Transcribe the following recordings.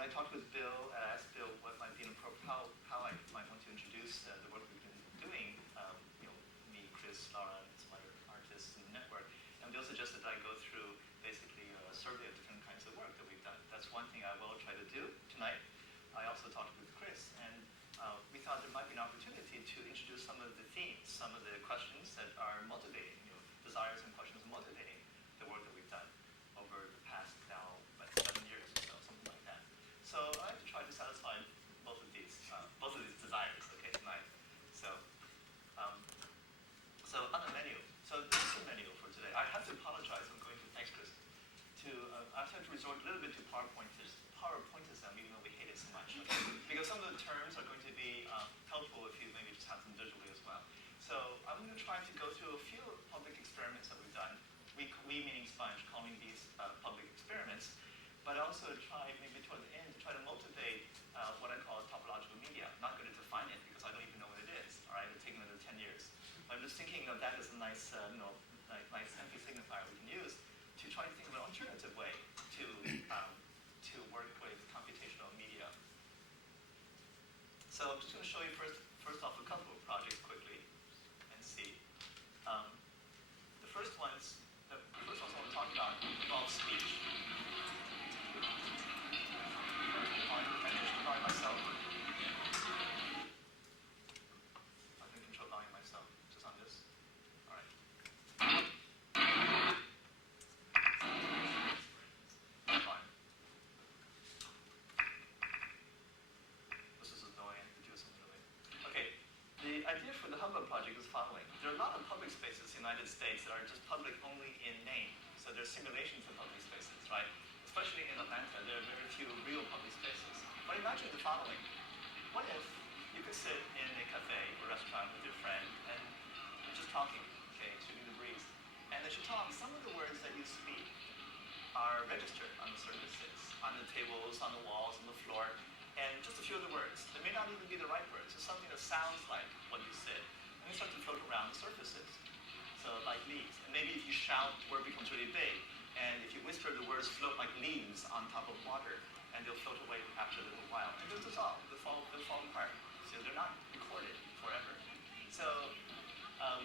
when I talked with Bill, I asked Bill what might be how I might want to introduce the work we've been doing. Me, Chris, Laura, and some other artists in the network. And Bill suggested that I go through basically a survey of different kinds of work that we've done. That's one thing I will try to do tonight. I also talked with Chris, and we thought there might be an opportunity to introduce some of the themes, some of the questions that are motivating, desires and questions motivating the work that we've done over the past now, 7 years or so, something like that. So I have to try to satisfy both of these desires, okay, tonight. So on the menu. So this is the menu for today. I have to apologize. I'm going to thanks, Chris. I have to resort a little bit to PowerPointism, even though we hate it so much. Okay? Because some of the terms are going to be helpful if you maybe just have them visually as well. So I'm going to try to go through a few public experiments that we've done. We meaning Sponge, calling these public experiments. But also try, maybe toward the end, to try to motivate what I call topological media. I'm not going to define it because I don't even know what it is. All right, it'll take another 10 years. But I'm just thinking of that as a nice, nice empty signifier we can use to try to think of an alternative way to work with computational media. So I'm just going to show you first off a couple of projects quickly and see. The first ones I want to talk about involve speech. Myself. I can control volume myself, just on this. All right. Fine. This is annoying. To do something really. Okay. The idea for the Hubbub project is following. There are a lot of public spaces in the United States that are just public only in name. So they're simulations of public spaces, right? Especially in Atlanta, there are very few real public spaces. But imagine the following. What if you could sit in a cafe or restaurant with your friend and you're just talking, okay, shooting the breeze. And as you talk, some of the words that you speak are registered on the surfaces, on the tables, on the walls, on the floor, and just a few of the words. They may not even be the right words. It's something that sounds like what you said. And they start to float around the surfaces. So like leaves. And maybe if you shout, the word becomes really big. And if you whisper, the words float like leaves on top of water. And they'll float away after a little while. And they'll dissolve, they'll fall apart. So they're not recorded forever. So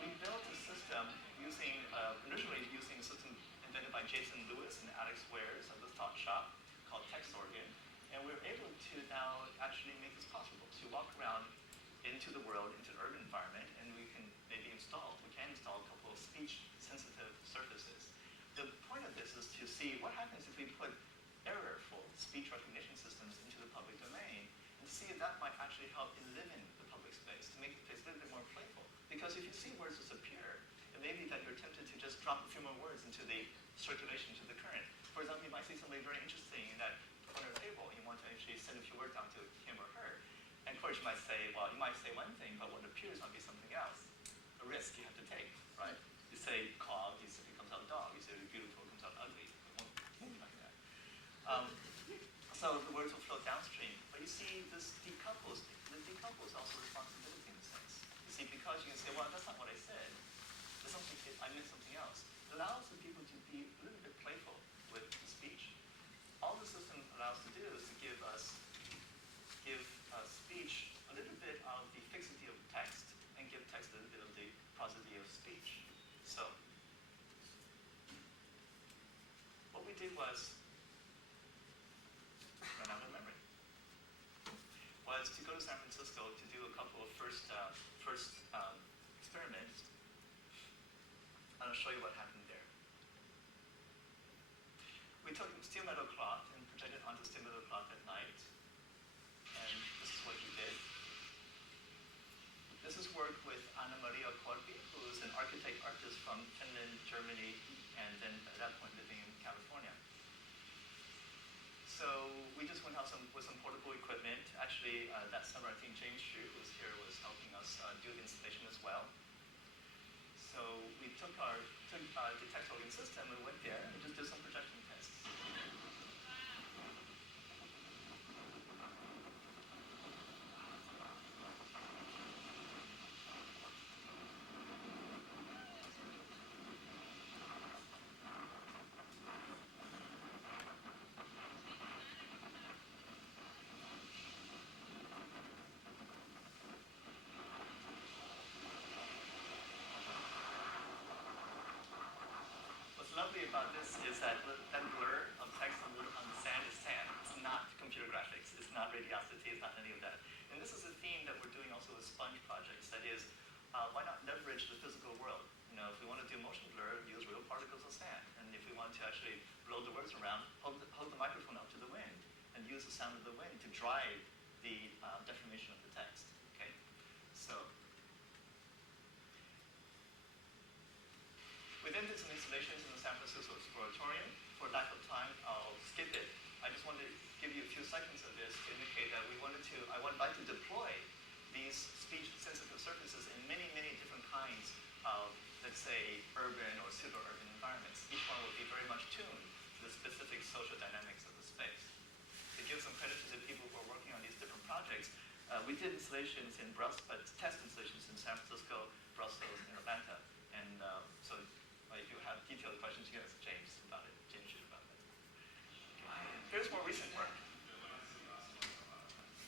we built a system originally using a system invented by Jason Lewis and Alex Wares of the Thought Shop called Text Organ. And we're able to now actually make this possible, to walk around into the world, into an urban environment, and we can install a couple of speech-sensitive surfaces. The point of this is to see what happens if we put errorful speech recognition systems into the public domain and see if that might actually help enliven the public space, to make the place a little bit more playful. Because if you see words disappear, it may be that you're tempted to just drop a few more words into the circulation, to the current. For example, you might see something very interesting in that corner table, and you want to actually send a few words down to him or her. And of course, you might say one thing, but what appears might be something else. A risk you have to take, right? You say cog, it comes out dog. You say beautiful, it comes out ugly. It won't like that. So the words will flow downstream. But you see, this decouples also responsibility in a sense. You see, because you can say, well, that's not what I said. I meant something else. It allows the people to be a little bit playful with the speech. All the system allows to do is to give speech a little bit of the fixity of text and give text a little bit of the prosody of speech. So what we did was run out of memory. Was to go to San Francisco to do a couple of first experiments. And I'll show you what happened there. We took steel metal cloth and projected onto steel metal cloth at night. And this is what we did. This is work with Anna Maria Corpi, who is an architect-artist from Finland, Germany, and then at that point living in California. So we just went out with some portable equipment. Actually, that summer, I think James Xu, who was here, was helping us do the installation as well. So we took the text organ system and went there and just did some projection tests. is that that blur of text on the sand is sand. It's not computer graphics. It's not radiosity. It's not any of that. And this is a theme that we're doing also with sponge projects. That is, why not leverage the physical world? You know, if we want to do motion blur, use real particles of sand. And if we want to actually blow the words around, hold the microphone up to the wind and use the sound of the wind to drive the deformation of the text. Okay, so we then did some installations in the San Francisco Exploratorium. For lack of time, I'll skip it. I just wanted to give you a few seconds of this to indicate that I would like to deploy these speech-sensitive surfaces in many, many different kinds of, let's say, urban or pseudo-urban environments. Each one will be very much tuned to the specific social dynamics of the space. To give some credit to the people who are working on these different projects, we did installations in test installations in San Francisco, Brussels, and Atlanta. And so if you have detailed questions, you can ask James about it. James should about that. Here's more recent work.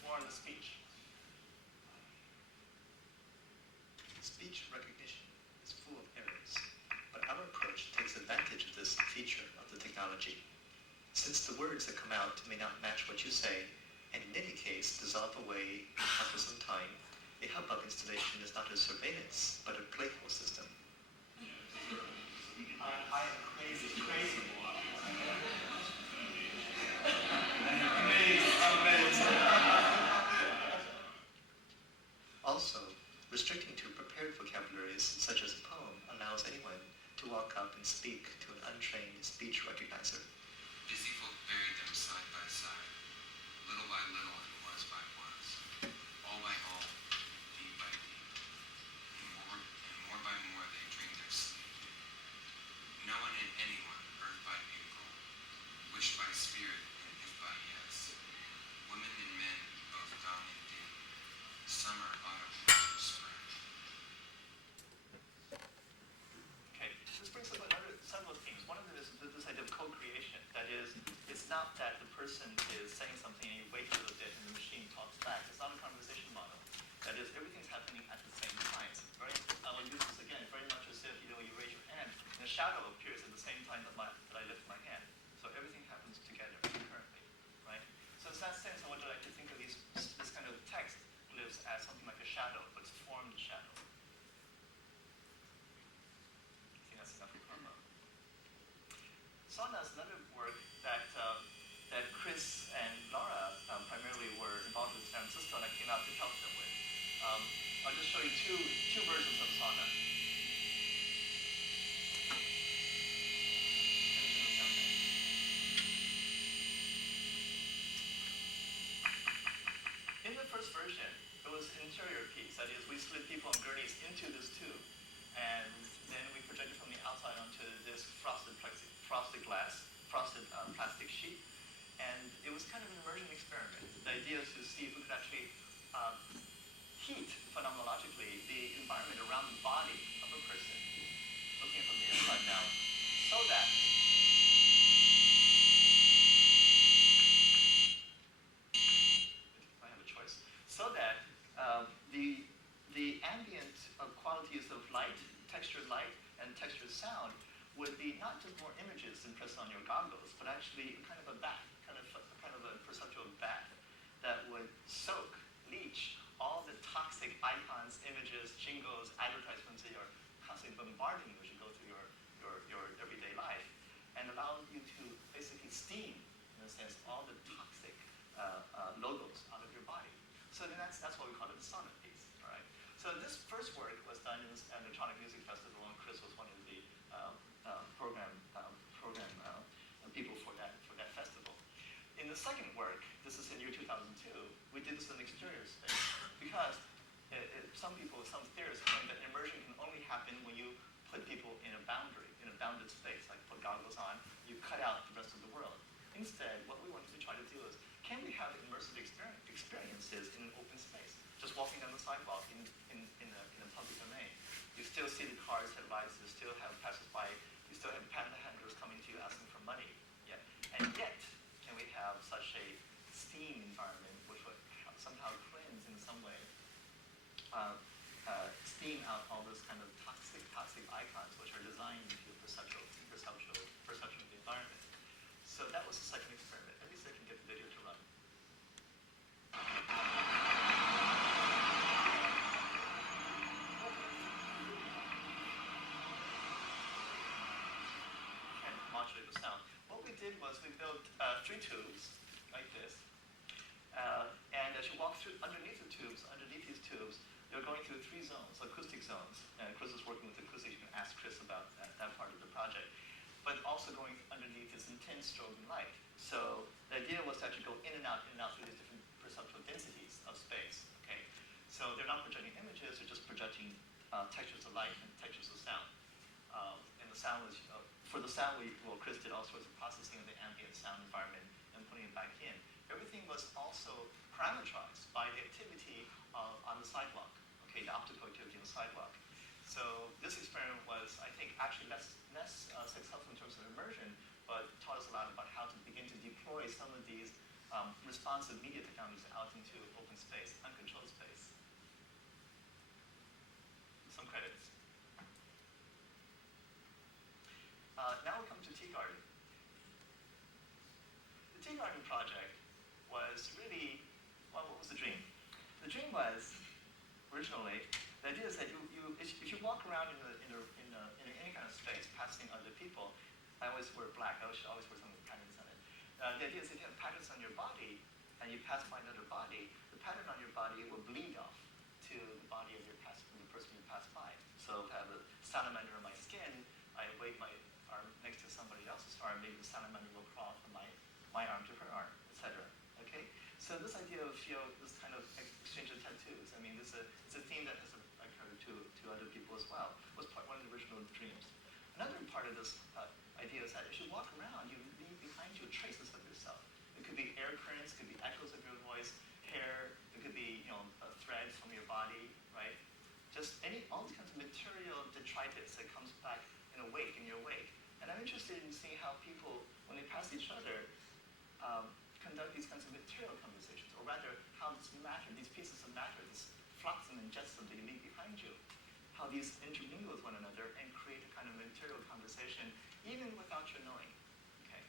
More on the speech. Speech recognition is full of errors, but our approach takes advantage of this feature of the technology. Since the words that come out may not match what you say, and in any case dissolve away after some time, a hubbub installation is not a surveillance, but a playful system. I am crazy. Also, restricting to prepared vocabularies such as a poem allows anyone to walk up and speak to an untrained speech recognizer. Busy folk buried them side by side, little by little and was by was, all by all, deep by deep, and more by more they dreamed their sleep. No one and anyone, earth by April, wished by spirit and if by yes, women and men both gone and dim, summer, autumn, winter, spring. Okay, this brings up several themes. One of them is this idea of co-creation. That is, it's not that the person is saying something and you wait a little bit and the machine talks back. It's not a conversation model. That is, everything's happening at the same time. I will use this again, very much as if you raise your hand and a shadow appears at the same time that I lift my hand. So everything happens together concurrently, right? So in that sense, I would like to think of this kind of text lives as something like a shadow, but it's formed shadow. I think that's enough combo. Sauna is another work that Chris and Laura primarily were involved with San Francisco, and I came out to help them with. I'll just show you two versions of Sauna. In the first version, it was an interior piece. That is, we slid people on gurneys into this tube, and then we projected from the outside onto this frosted plastic sheet. And it was kind of an immersion experiment. The idea is to see if we could actually heat phenomenologically the environment around the body of a person, looking from the inside now, so that I have a choice. So that the ambient qualities of light, textured light, and textured sound would be not just more images impressed on your goggles, but actually kind of a bath, kind of a perceptual bath that would soak, leach all the toxic icons, images, jingles, advertisements that you're constantly bombarding you as you go through your everyday life, and allow you to basically steam, in a sense, all the toxic logos out of your body. So then that's why we call it the sauna piece. All right. So this first work was done in an electronic music festival, and Chris was one of the program people for that festival. In the second work, this is in year 2002, we did this in an exterior space because some theorists claim that immersion can only happen when you put people in a bounded space, like put goggles on, you cut out the rest of the world. Instead, what we wanted to try to do is, can we have immersive experiences in an open space? Just walking down the sidewalk in a public domain. You still see the cars, headlights, you still have passers-by, you still have panhandlers coming to you asking for money. Yeah. And yet, can we have such a steam environment which would somehow cleanse in some way, steam out all those kind of toxic icons which are designed into perception of the environment. So that was the second experiment. At least I can get the video to run. And modulate the sound. What we did was we built 3 tubes like this. And as you walk through underneath the tubes, underneath these tubes, you're going through 3 zones, acoustic zones. And Chris is working with acoustics. You can ask Chris about that part of the project. But also going underneath this intense strobing light. So the idea was to actually go in and out through these different perceptual densities of space. Okay, so they're not projecting images; they're just projecting textures of light and textures of sound. And the sound was for the sound. Chris did all sorts of processing of the ambient sound environment and putting it back in. Everything was also parameterized by the activity on the sidewalk. Okay, the optical activity on the sidewalk. So this experiment was, I think, actually less successful in terms of immersion, but taught us a lot about how to begin to deploy some of these responsive media technologies out into open space, uncontrolled space. Some credits. Now we come to Tea Garden. The Tea Garden project was really, well, what was the dream? The dream was, originally, the idea is that if you walk around in any kind of space, passing other people, I always wear black. I should always wear some patterns on it. The idea is if you have patterns on your body and you pass by another body, the pattern on your body will bleed off to the body of the person you pass by. So if I have a salamander on my skin, I wave my arm next to somebody else's arm, maybe the salamander will crawl from my arm to her arm, etc. Okay. So this idea of this kind of exchange of tattoos, I mean, it's a theme that has occurred to other people as well. Was one of the original dreams. Another part of this idea is that as you walk around, you leave behind you traces of yourself. It could be air currents, it could be echoes of your voice, hair. It could be threads from your body, right? Just all these kinds of material detritus that comes back in your wake. And I'm interested in seeing how people, when they pass each other, conduct these kinds of material conversations, or rather, how this matter, these pieces of matter, this flotsam and jetsam that you leave behind you, how these intermingle with one another and create a kind of material conversation, even without your knowing. Okay,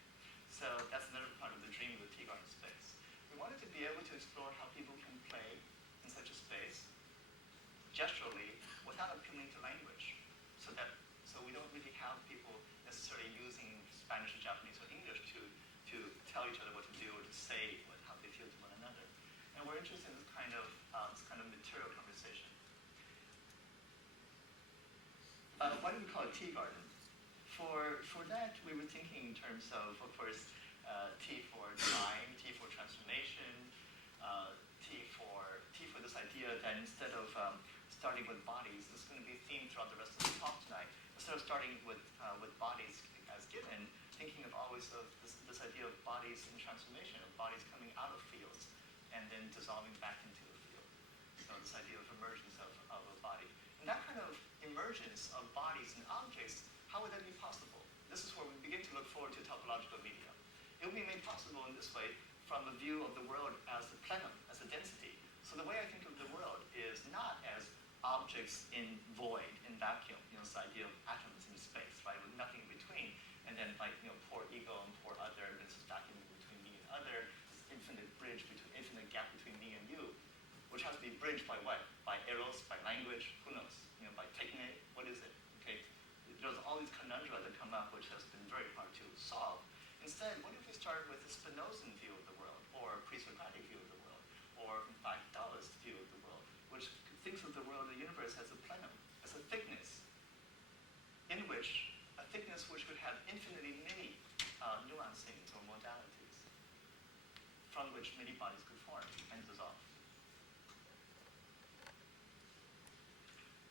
so that's another part of the dream of the Tea Garden space. We wanted to be able to explore how people can play in such a space, gesturally, without appealing to language, so we don't really have people necessarily using Spanish or Japanese or English to tell each other what to do or to say how they feel to one another. And we're interested in this kind of material conversation. Why do we call it Tea Garden? For that, we were thinking in terms of course, tea for time, tea for transformation, tea for this idea that instead of starting with bodies, this is going to be a theme throughout the rest of the talk tonight. Instead of starting with bodies as given, thinking of always of this idea of bodies in transformation, of bodies coming out of fields and then dissolving back into a field. So this idea of emergence of a body. And that kind of emergence of bodies and objects, how would that be possible? This is where we begin to look forward to topological media. It will be made possible in this way from the view of the world as a plenum, as a density. So the way I think of the world is not as objects in void, in vacuum, this idea of atoms in space, right, with nothing in between, and then poor ego and poor other, and this is vacuum between me and other, this infinite gap between me and you, which has to be bridged by what? By eros, by language, who knows? By techne, what is it? Okay, there's all these conundrums that come up, which has been very hard to solve. Instead, what if we start with a Spinozan view of the world, or a pre-Socratic view of the world, or in fact, Taoist view of the world, which thinks of the world, the universe, as a plenum, as a thickness, in which a thickness which would have infinitely many nuancings or modalities, from which many bodies could form and dissolve.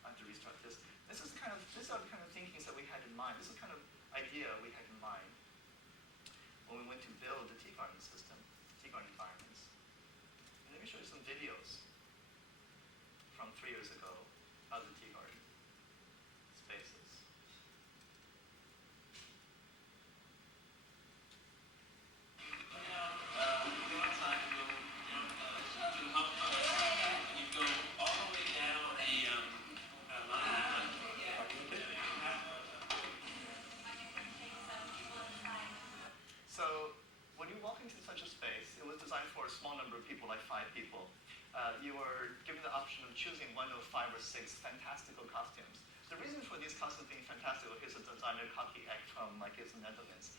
I have to restart this. These are the kind of thinkings that we had in mind. This is the kind of idea we had in mind when we went to build the Tea Garden system, Tea Garden environments. And let me show you some videos from 3 years ago of the Tea Garden spaces. So 6 fantastical costumes. The reason for these costumes being fantastical, here's a designer copy act from, I guess, the Netherlands,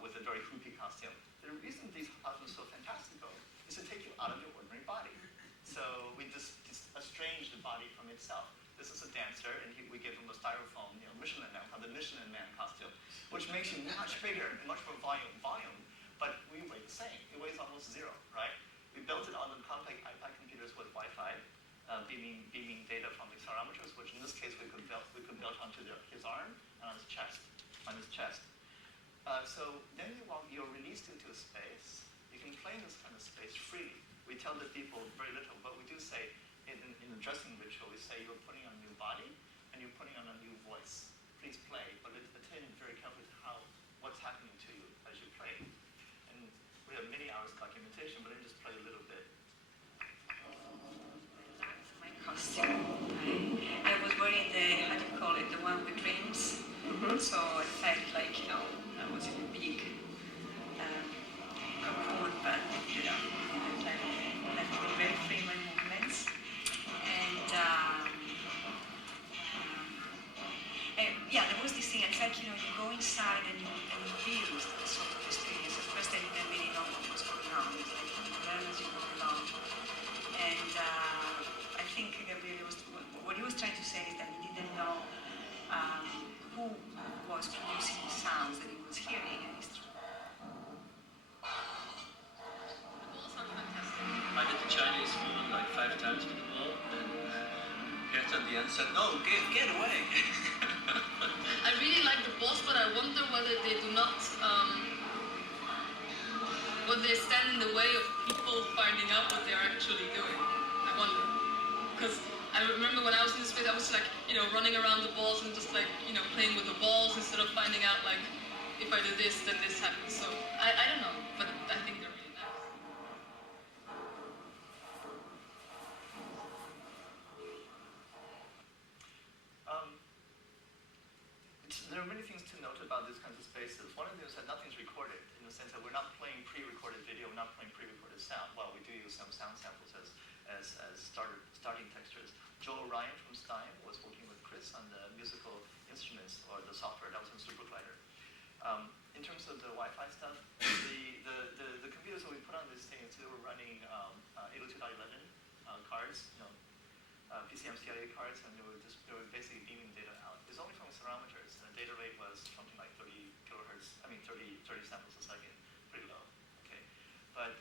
with a very hoopy costume. The reason these costumes are so fantastical is to take you out of your ordinary body. So we just estrange the body from itself. This is a dancer, and we give him a styrofoam, Michelin Man, called the Michelin Man costume, which makes you much bigger and much more volume, but we weigh the same. It weighs almost 0, right? We built it on the compact iPad computers with Wi-Fi, beaming data from accelerometers, which in this case we could build onto his arm and on his chest. So then you're released into a space. You can play in this kind of space freely. We tell the people very little, but we do say in the dressing ritual, we say you're putting on a new body and you're putting on a new voice. Please play, but attend very carefully to what's happening to you as you play. And we have many hours of documentation, but let me just play a little bit. My costume. I was wearing how do you call it, the one with dreams. So it felt like, I was in a big cocoon, but, I left me very free in my movements. And yeah, there was this thing, it's like, you go inside and you feel the sort of experience. At first I didn't really know what was going on. It's like you learn as you go along. And I think Gabriel what he was trying to say is that he didn't know who was producing the sounds that he was hearing. And I did the Chinese movement like 5 times with the ball, and Gert at the end said, "No, get away." I really like the boss, but I wonder whether they do not, whether they stand in the way of people finding out what they're actually doing. I wonder. Because I remember when I was in this space, I was like, running around the balls and just like, playing with the balls instead of finding out like, if I do this, then this happens. So, I don't know, but I think they're really nice. There are many things to note about these kinds of spaces. One of them is that nothing's recorded, in the sense that we're not playing pre-recorded video, we're not playing pre-recorded sound. Well, we do use some sound samples as starting textures. Joel Ryan from Stein was working with Chris on the musical instruments or the software that was in Superglider. In terms of the Wi-Fi stuff, the computers that we put on these things, they were running 802.11 cards, PCM-CIA cards, and they were basically beaming data out. It's only from accelerometers, and the data rate was something like 30 kilohertz, 30 samples a second, pretty low. Okay, but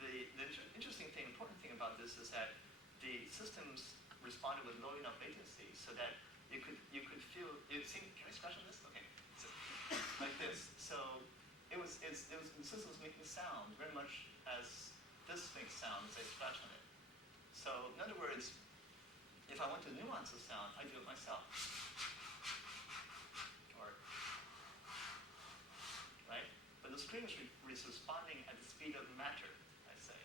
the interesting thing, important thing about this is that the systems responded with low enough latency so that you could feel. Can I scratch on this? Okay, so, like this. So the systems making sound very much as this makes sound as I scratch on it. So in other words, if I want to nuance a sound, I do it myself. Right? But the screen is responding at the speed of matter, I say.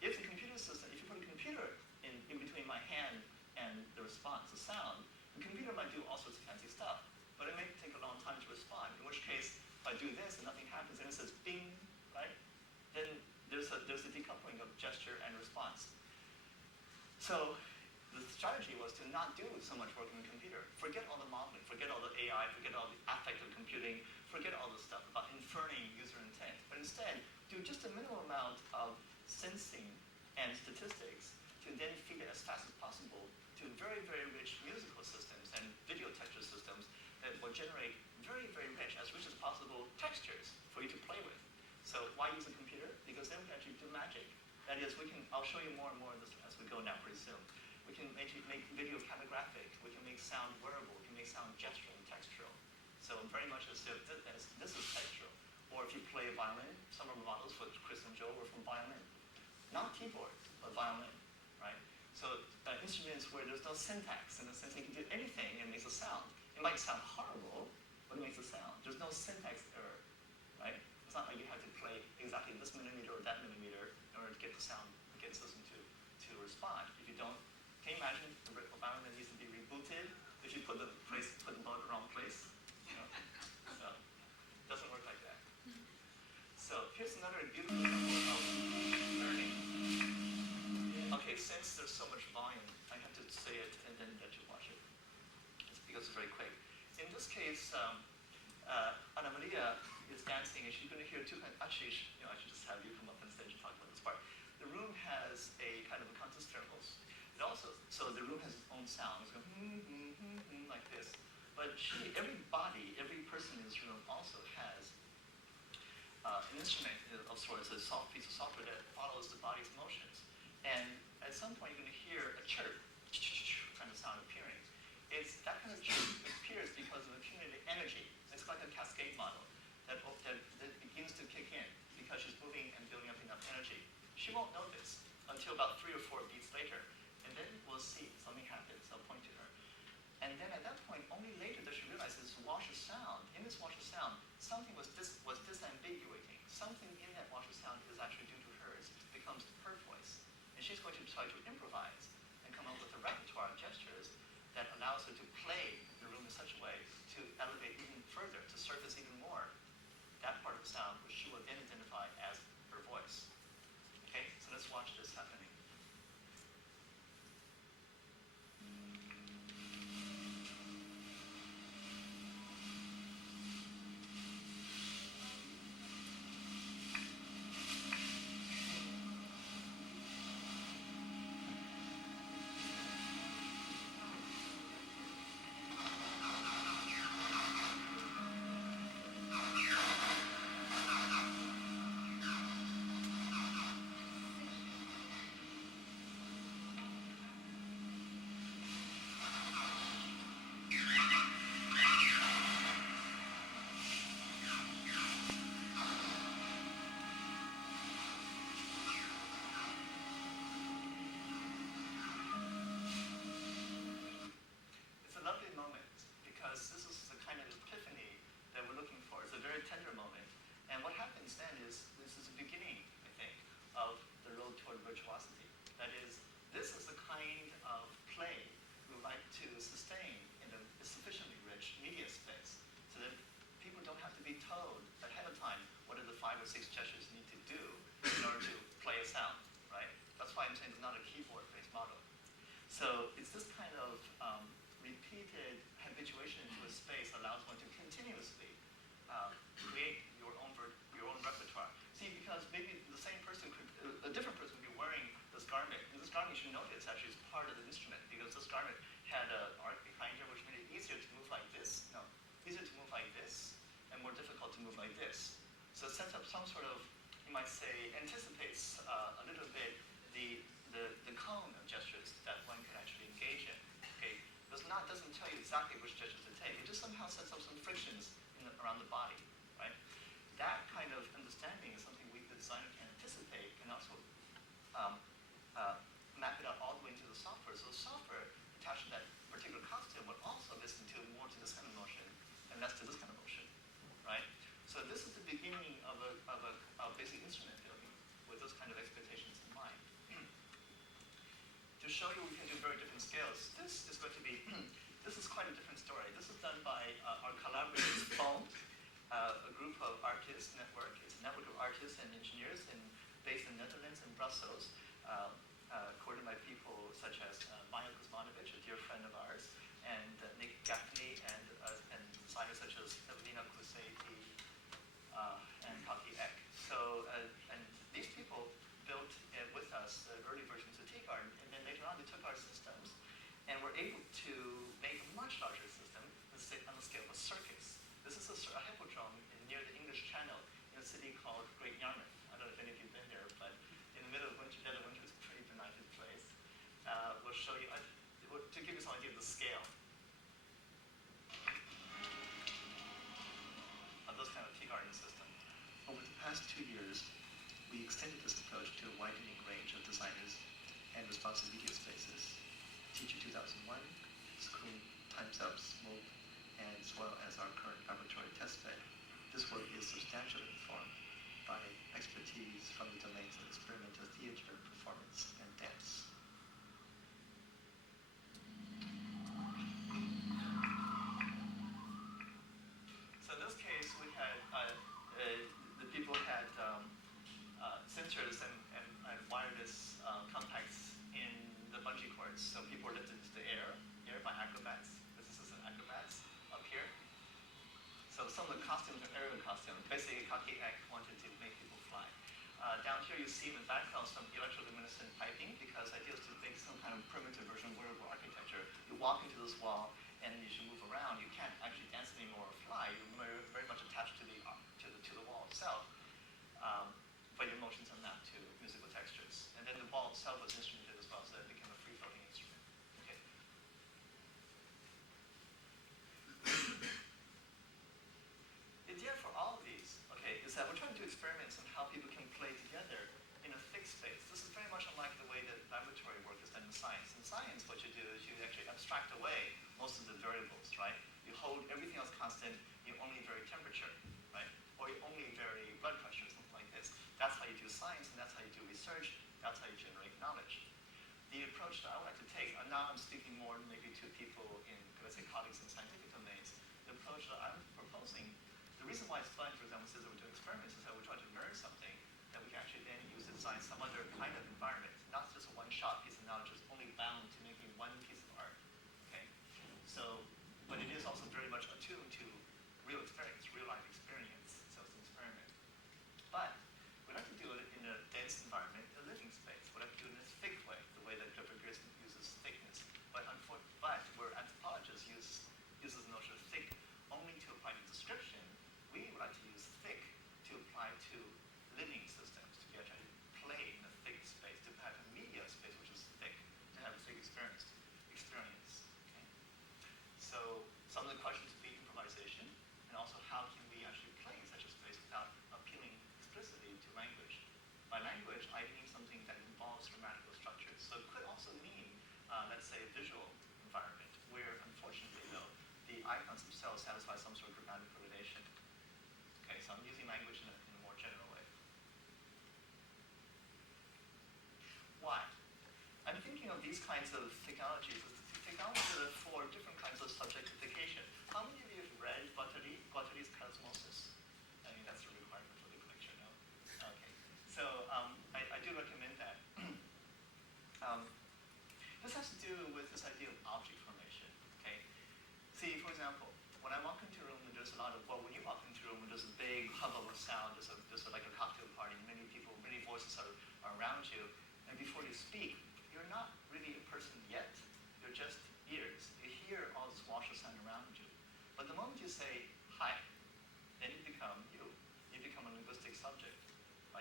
If the computer system, if you put a computer in between my hand and the response, the sound, the computer might do all sorts of fancy stuff, but it may take a long time to respond, in which case, if I do this and nothing happens, and it says bing, right? Then there's a decoupling of gesture and response. So the strategy was to not do so much work in the computer. Forget all the modeling, forget all the AI, forget all the affective computing, forget all the stuff about inferring user intent. But instead, do just a minimal amount of sensing and statistics to then feed it as fast as possible to very, very rich musical systems and video texture systems that will generate very, very rich as possible textures for you to play with. So why use a computer? Because then we can actually do magic. That is, I'll show you more and more of this as we go now pretty soon. We can make video calligraphic. We can make sound wearable. We can make sound gestural and textural. So very much as if this is textural. Or if you play a violin, some of the models for Chris and Joe were from violin. Not keyboard, but violin, right? So instruments where there's no syntax, in the sense you can do anything and it makes a sound. It might sound horrible, but it makes a sound. There's no syntax error, right? It's not like you have to play exactly this millimeter or that millimeter in order to get the sound, get the system to respond. If you don't, can you imagine a violin that needs to be rebooted if you put the bow in the wrong place? So it doesn't work like that. So here's another beautiful example of learning. Okay, since there's so much volume, I have to say it and then because it's very quick. In this case, Ana Maria is dancing, and she's going to hear two kinds. Actually, I should just have you come up on stage and talk about this part. The room has a kind of a constant thermals. It also, so the room has its own sound. It's going like this. But every body, every person in this room also has an instrument of sorts, a soft piece of software that follows the body's motions. And at some point, you're going to hear a chirp kind of sound appearing. That kind of chirp appears because of accumulated energy. It's like a cascade model that begins to kick in because she's moving and building up enough energy. She won't know this until about 3 or 4 beats later. And then we'll see something happens. I'll point to her. And then at that point, only later does she realize this wash of sound. In this wash of sound, something was disambiguating. Something in that wash of sound is actually due to hers. It becomes her voice. And she's going to try to improvise and come up with a repertoire of gestures that allows her to play the room in such a way to elevate even further, to surface even more that part of the sound, which she will then identify as her voice. Okay, so let's watch this happening. So it's this kind of repeated habituation into a space allows one to continuously create your own repertoire. See, because maybe the same person could, a different person could be wearing this garment. And this garment, you should notice, actually is part of the instrument because this garment had an arc behind here, which made it easier to move like this. No, easier to move like this, and more difficult to move like this. So it sets up some sort of, you might say, anticipates a little bit the cone of gestures that one can actually engage in. Okay, doesn't tell you exactly which gestures to take. It just somehow sets up some frictions around the body, right? That kind of understanding is something the designer can anticipate and also map it out all the way into the software. So the software attached to that particular costume would also listen to more to this kind of motion and less to this kind of motion, right? So this is the beginning of basic instrument building with those kind of expectations in mind. To show you we can do very different scales, this is going to be, this is quite a different story. This is done by our collaborators, Foam, a group of artists network. It's a network of artists and engineers based in Netherlands and Brussels, coordinated by people such as Maya Kuzmanovic, a dear friend of ours, and Nick Gaffney, and designers such as Evelina Kuseti and Kaki Ek. So, and these people built with us the early versions of Tea Garden, and then later on they took our systems and were able to make a much larger system on the scale of a circus. This is a hippodrome near the English Channel in a city called Great Yarmouth. I don't know if any of you have been there, but in the middle of winter, dead of winter, it's a pretty benighted place. We'll show you, to give you some idea of the scale of those kind of tea garden system. Over the past 2 years, we extended this approach to a widening range of designers and responsive media spaces. Teacher 2001, School, Time's Up, Smoke, as well as our current laboratory test bed. This work is substantially informed by expertise from the domains of experimental theater, performance, and dance. So in this case, we had, the people had sensors and wireless contacts in the bungee cords. So people were lifted into the air by acrobats. This is an acrobat costume. Basically, Kaki Ek wanted to make people fly. Down here you see in the background some electroluminescent piping because the idea is to make some kind of primitive version of wearable architecture. You walk into this wall and you should move around. You can't actually dance anymore or fly. You're very much attached to the wall itself. But your motions are mapped to musical textures. And then the wall itself was instrumented as well, so it became a free-floating instrument. Okay. The idea for all of these, okay, is that we're trying to do experiments on how people can play together in a fixed space. This is very much unlike the way that laboratory work is done in science. In science, what you do is you actually abstract away most of the variables, right? You hold everything else constant, you only vary temperature, right? Or you only vary blood pressure, something like this. That's how you do science, and that's how you do research. That's how you generate knowledge. The approach that I would like to take, and now I'm speaking more maybe to people in, let's say, colleagues in scientific domains, the approach that I'm proposing, the reason why it's fun, for example, is that we're doing experiments, is that we're trying to learn something that we can actually then use to design some other kind of environment, not just a one-shot piece of knowledge that's only bound to making one piece of art. Okay? So, but it is also very much attuned to real experience, real life experience. So it's an experiment. But we like to do it in a dense environment, a living space. We like to do it in a thick way, the way that Clifford Gerson uses thickness. But where anthropologists uses the notion of thick only to apply to description, we would like to use thick to apply to living systems, to be able to play in a thick space, to have a media space which is thick, to have a thick experience. Okay? So some of the questions would be improvisation, and also how can we actually play in such a space without appealing explicitly to language. By language, I mean something that involves grammatical structures. So it could also mean, let's say, a visual environment, where unfortunately, though, the icons themselves satisfy some sort of grammatical relation. Okay, so I'm using language in a more general way. Why? I'm thinking of these kinds of technologies as technologies that are for different kinds of subjectification. How many of you have read Guattari's Cosmosis? I mean, that's a requirement for the lecture, no? Okay. So I do recommend that. This has to do with this idea of object formation. Okay. See, for example, when I walk into a room, there's a lot of, well, when you walk into a room, there's a big hubbub of sound, there's like a cocktail party, many people, many voices are around you, and before you speak, you're not really a person yet, you're just ears. You hear all this wash of sound around you. But the moment you say, hi, then you become you. You become a linguistic subject.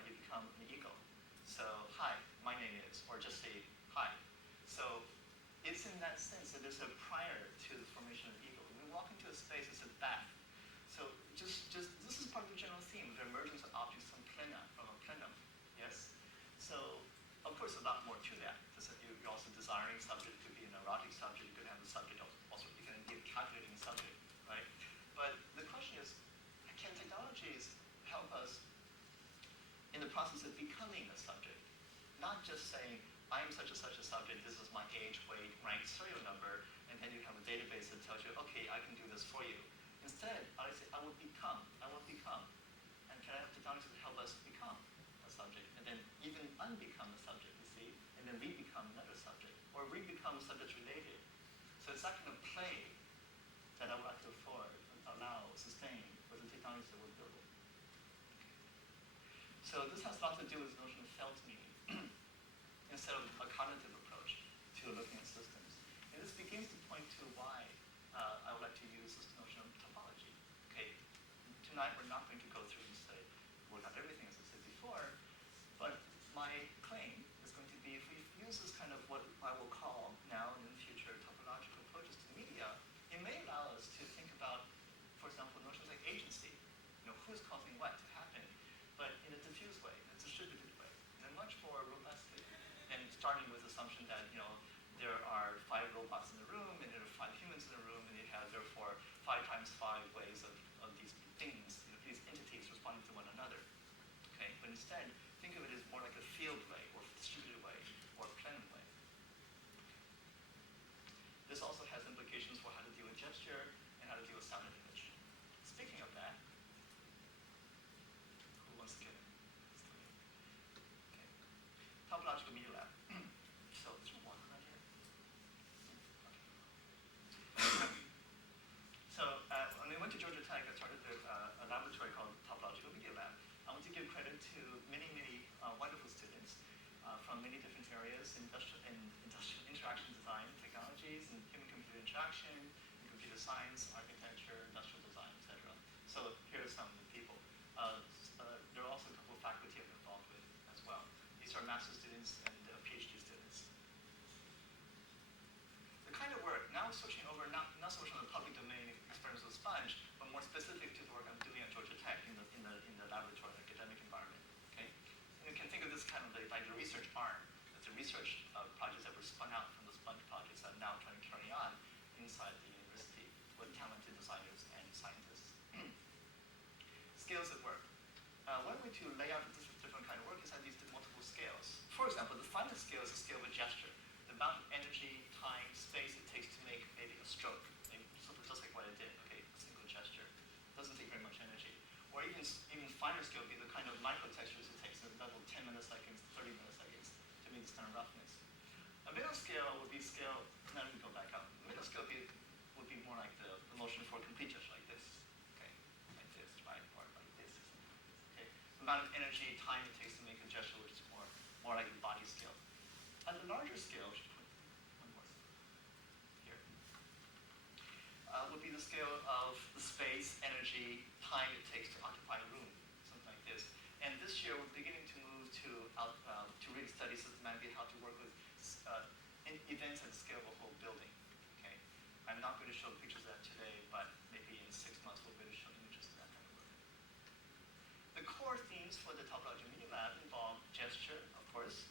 You become an ego. So, hi, my name is, or just say, hi. So, it's in that sense that there's a prior to the formation of ego. When we walk into a space, it's a bath. So, just this is part of the general theme, the emergence of objects from a plenum. Yes? So, of course, a lot more to that. You're also desiring subject. It could be an erotic subject. You could have the subject also. You can be a calculating subject, right? But the question is, can technologies help us in the process of becoming a subject? Not just saying, I'm such a subject, this is my age, weight, rank, serial number, and then you have a database that tells you, okay, I can do this for you. Instead, I say, I will become. And can I have technologies that help us become a subject, and then even unbecome a subject, you see, and then we become another subject, or we become subjects related. So it's that kind of play that I would like to afford, allow, sustain with the technologies that we're building. So this has a lot to do with the notion of felt meaning instead of a cognitive approach to looking at systems. And this begins to point to why I would like to use this notion of topology. Okay, tonight we're not going to go through and say, work out everything as I said before, but my claim is going to be if we use this kind of what I will call now and in the future topological approaches to media, it may allow us to think about, for example, notions like agency. Who's causing what to happen, but in a diffuse way, in a distributed way, in a much more robust way. And starting with the assumption that, there are 5 robots in the room, and there are 5 humans in the room, and you have, therefore, 5 times 5 ways of these things, these entities responding to one another. Okay? But instead, think of it as more like a field way, or distributed way, or plenum way. This also has implications for how to deal with gesture and how to deal with sound and image. Speaking of that, who wants to get in? Okay. Topological Media Lab. So, is there one right here? Okay. So, when we went to Georgia Tech, I started a laboratory called interaction, computer science, architecture, industrial design, etc. So here are some of the people. There are also a couple of faculty I'm involved with as well. These are master's students and PhD students. The kind of work, now switching over, not so much on the public domain experiments with sponge, but more specific to the work I'm doing at Georgia Tech in the laboratory academic environment. Okay? And you can think of this kind of like the research arm. It's the research projects that were spun out from the sponge projects that I'm now trying to carry on inside the university with talented designers and scientists. Scales at work. One way to lay out this different kind of work is at these multiple scales. For example, the finest scale is a scale of a gesture. The amount of energy, time, space it takes to make maybe a stroke. Maybe just like what I did, okay, a single gesture. Doesn't take very much energy. Or even finer scale would be the kind of microtextures it takes, a level 10 milliseconds, 30 milliseconds to make this kind of roughness. A middle scale would be scale, now let me go back up. The middle scale would be more like the motion for a complete gesture like this. Okay, like this, right? Or like this. Okay. The amount of energy, time it takes to make a gesture, which is more like the body scale. At the larger scale, I should put one more here, would be the scale of the space, energy, time it takes to occupy a room, something like this. And this year we're beginning to move to really study systematically how to work with events at the scale of a whole building. Okay, I'm not going to show pictures of that today, but maybe in 6 months we'll be able to show images of that kind of work. The core themes for the Topological Media Lab involve gesture, of course,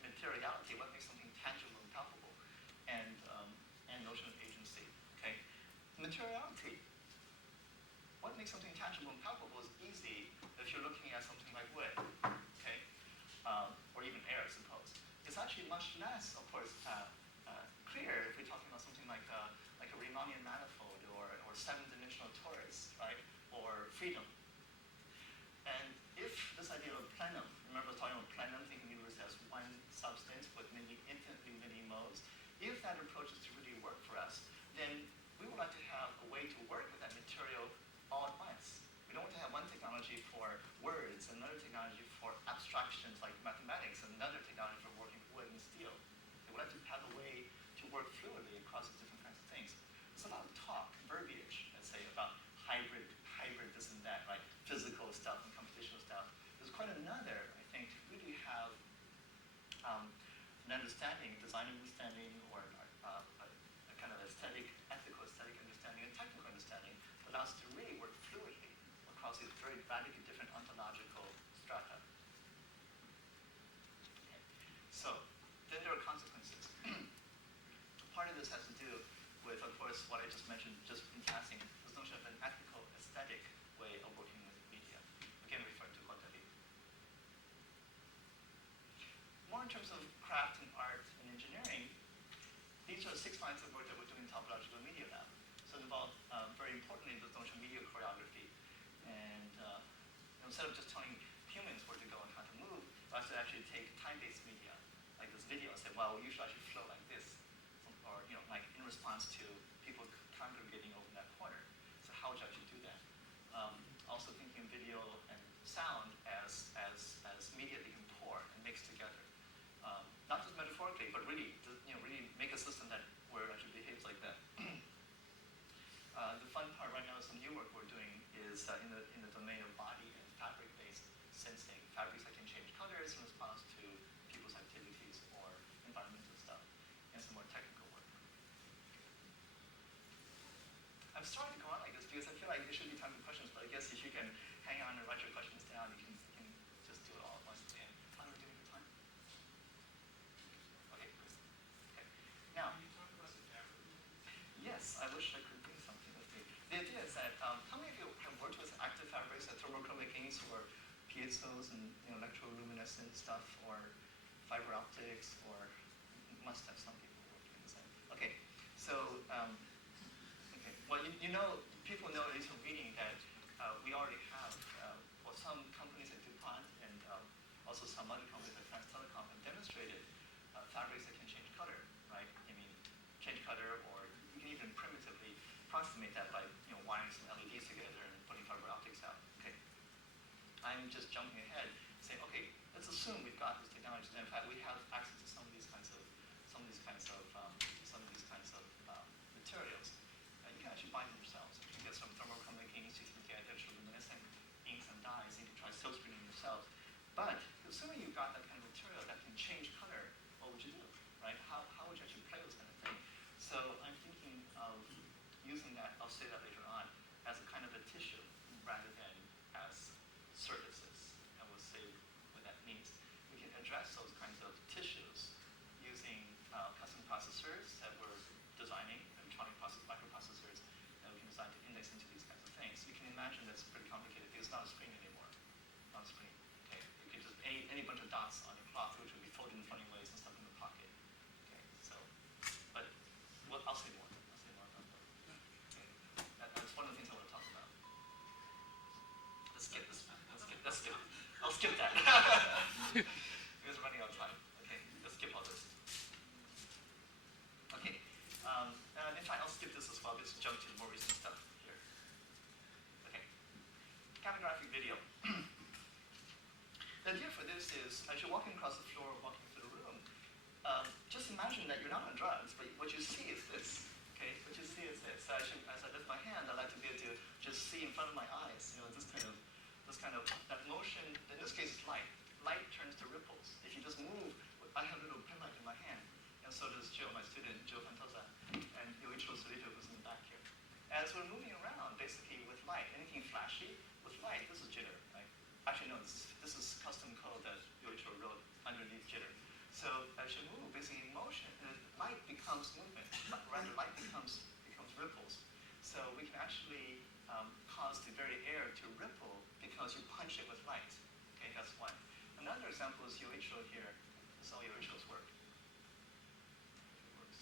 materiality, what makes something tangible and palpable, and notion of agency. Okay, materiality. What makes something tangible and palpable is easy if you're looking at something like wood, okay, or even air, I suppose. It's actually much less, of course, clear if we're talking about something like a Riemannian manifold or 7-dimensional torus, right, or freedom. And if this idea of plenum, remember I was talking about plenum, thinking of the universe as one substance with infinitely many modes, if that approach is to really work for us, then we would like to have a way to work with that material all at once. We don't want to have one technology for words, another technology for abstractions like mathematics, and another technology for working with wood and steel. We would like to have a way to work fluidly across these different kinds of things. There's a lot of talk, verbiage, let's say, about hybrid this and that, right? Physical stuff and computational stuff. There's quite another, I think, to really have an understanding, design understanding, or a kind of ethical aesthetic understanding, and technical understanding that allows us to really work fluidly across these very radically different ontological strata. Okay. So, then there are consequences. Part of this has to do with, of course, what I just mentioned just in passing, this notion of an ethical aesthetic way of working with media. Again, referring to Guattari. More in terms of craft and art and engineering, these are 6 lines of work that we're doing in Topological Media Lab. So it involved, very importantly, the notion of media choreography. And instead of just telling humans where to go and how to move, we have to actually take time-based media, like this video, and say, well, you should actually flow like this, or like in response to people congregating over that corner. So how would you actually do that? Also thinking of video and sound as media that you can pour and mix together. Not just metaphorically, but really, really make a system where it actually behaves like that. The fun part right now is some new work we're doing is in the domain of body and fabric-based sensing. Fabrics that can change colors in response to people's activities or environmental stuff, and some more technical work. I'm starting to go on like this because I feel like there should be time for questions, but I guess if you can hang on and write your questions down, you can just do it all at once at the end. How are we doing for time? Okay, good. Okay. Now, Can you talk about the fabric? yes, I wish I could bring something with me. The idea is that, how many of you have worked with active fabrics, like thermochromic inks, or piezo's and electroluminescent stuff, or fiber optics, or must have some people working in the same. Okay, so, okay, well, people know at least from reading that we already have, well, some companies like DuPont and also some other companies like France Telecom have demonstrated fabrics that can change color, right? I mean, change color, or you can even primitively approximate that by wiring some LEDs together and putting fiber optics out. Okay, I'm just jumping ahead, saying, okay, let's assume we've got this technology, and in fact we have access to some of these kinds of using that, I'll say that later on, as a kind of a tissue rather than as surfaces. And we'll say what that means. We can address those kinds of tissues using custom processors that we're designing, electronic microprocessors that we can design to index into these kinds of things. You can imagine that's pretty complicated because it's not a screen anymore. Not a screen. Okay? You can just any bunch of dots on a cloth which would be folded in funny ways and stuff in the pocket. Okay? So, but well, I'll say more. I'll say more about that. Okay? That's one of the things I want to talk about. Let's skip this. Let's skip. I'll skip that. Because we're running out of time. Okay, let's skip all this. Okay, in fact, I'll skip this as well. Just jump to more recent stuff here. Okay, camera-graphic video. The idea for this is, as you're walking across the floor, walking through the room, just imagine that you're not on drugs, but what you see is this. Okay, what you see is this. As I lift my hand, I like to be able to just see in front of my eyes. You know, this kind of that motion. In this case, it's light. Light turns to ripples. If you just move, I have a little pen light in my hand, and so does Jill, my student, Jill Fantosa, and Yoichiro Surito, who's in the back here. As we're moving around, basically with light, anything flashy with light, this is jitter, right? Actually, no, this is custom code that Yoichiro wrote underneath jitter. So as you move, basically motion, light becomes movement. Rather, light becomes ripples. So we can actually cause the very air to ripple because you punch it with light. Okay, that's one. Another example is Yoichiro here. This is all Yoichiro's work. It works.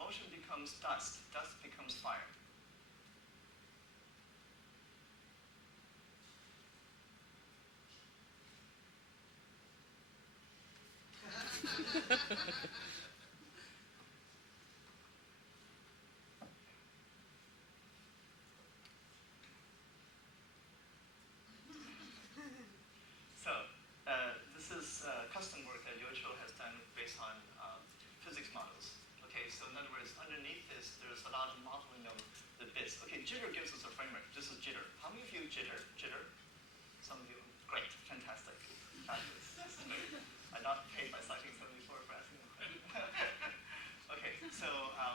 Motion becomes dust. Dust becomes fire. So, this is custom work that Yoichiro has done based on physics models. Okay, so in other words, underneath this, there's a lot of modeling of the bits. Okay, jitter gives us a framework. This is jitter. How many of you jitter? Jitter? Some of you? Great, fantastic. Fabulous. This is great. I'm not paid by Section 74 for asking the question. Okay, so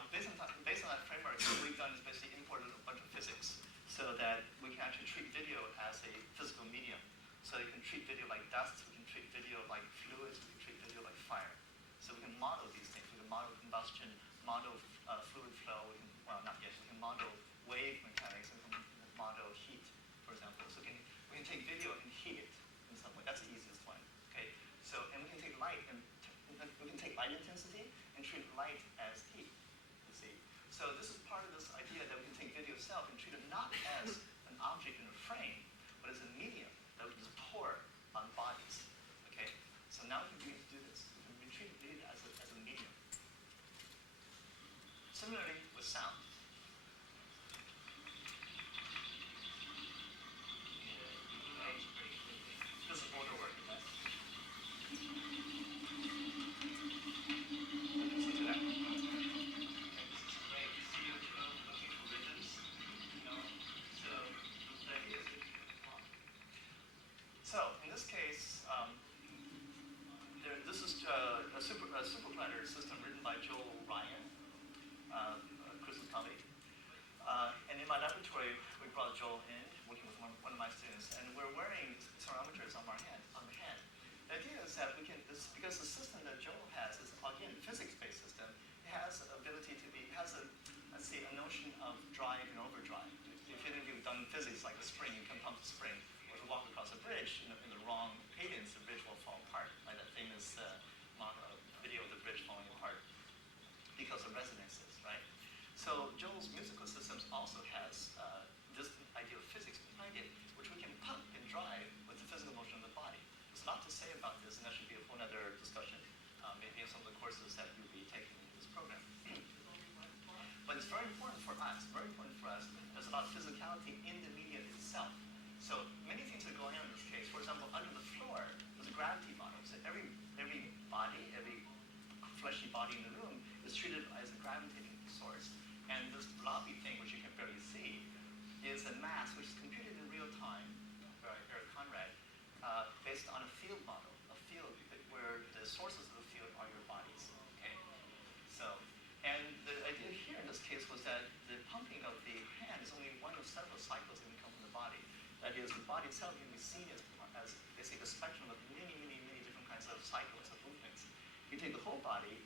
based on that framework, what we've done is basically imported a bunch of physics so that we can actually treat video as a physical medium. So you can treat video like dust, we can treat video like fluids, we can treat video like fire. So we can model these things. We can model combustion, model fluid flow, well, not yet, we can model wave mechanics, we can model heat, for example. So we can take video and heat it in some way. That's the easiest one. Okay. So and we can take light and we can take light intensity and treat light as heat. You see. So this is part of this idea that we can take video itself and treat it not as an object in a frame, but as a medium that we can just pour on bodies. Okay. So now we can begin to do this. We can treat video as a medium. Similarly with sound. This is border work, right? Listen to that. Okay, this is great. You see your throat looking for rhythms, you know. So the idea is looking at the clock. So in this case, this is a super platter system written by Joel Ryan, Chris's colleague. And in my laboratory, we brought Joel in, working with one of my students, and we're wearing accelerometers on the hand. The idea is that because the system that Joel has is, again, a physics-based system, it has an ability to be, a notion of drive and overdrive. If any of you have done physics, like a spring, you can pump the spring, or if you walk across a bridge in the wrong cadence, the bridge will fall apart, like that famous video of the bridge falling apart because of resonances, right? So Joel's musical systems also has this idea of physics behind it, which we can pump and drive with the physical motion of the body. There's a lot to say about this, and that should be a whole other discussion, maybe in some of the courses that you'll be taking in this program. But it's very important for us. There's a lot of physicality in the media itself. So many things are going on in this case. For example, under the floor, there's a gravity model. So every body, every fleshy body in the room is treated as a gravitating source. And this blobby thing, which you can barely see, is a mass which is computed in real time by Eric Conrad, based on a field model, a field where the sources of the field are your bodies. Okay, so and the idea here in this case was that the pumping of the hand is only one of several cycles that can come from the body. That is, the body itself can be seen as basically a spectrum of many different kinds of cycles of movements. You take the whole body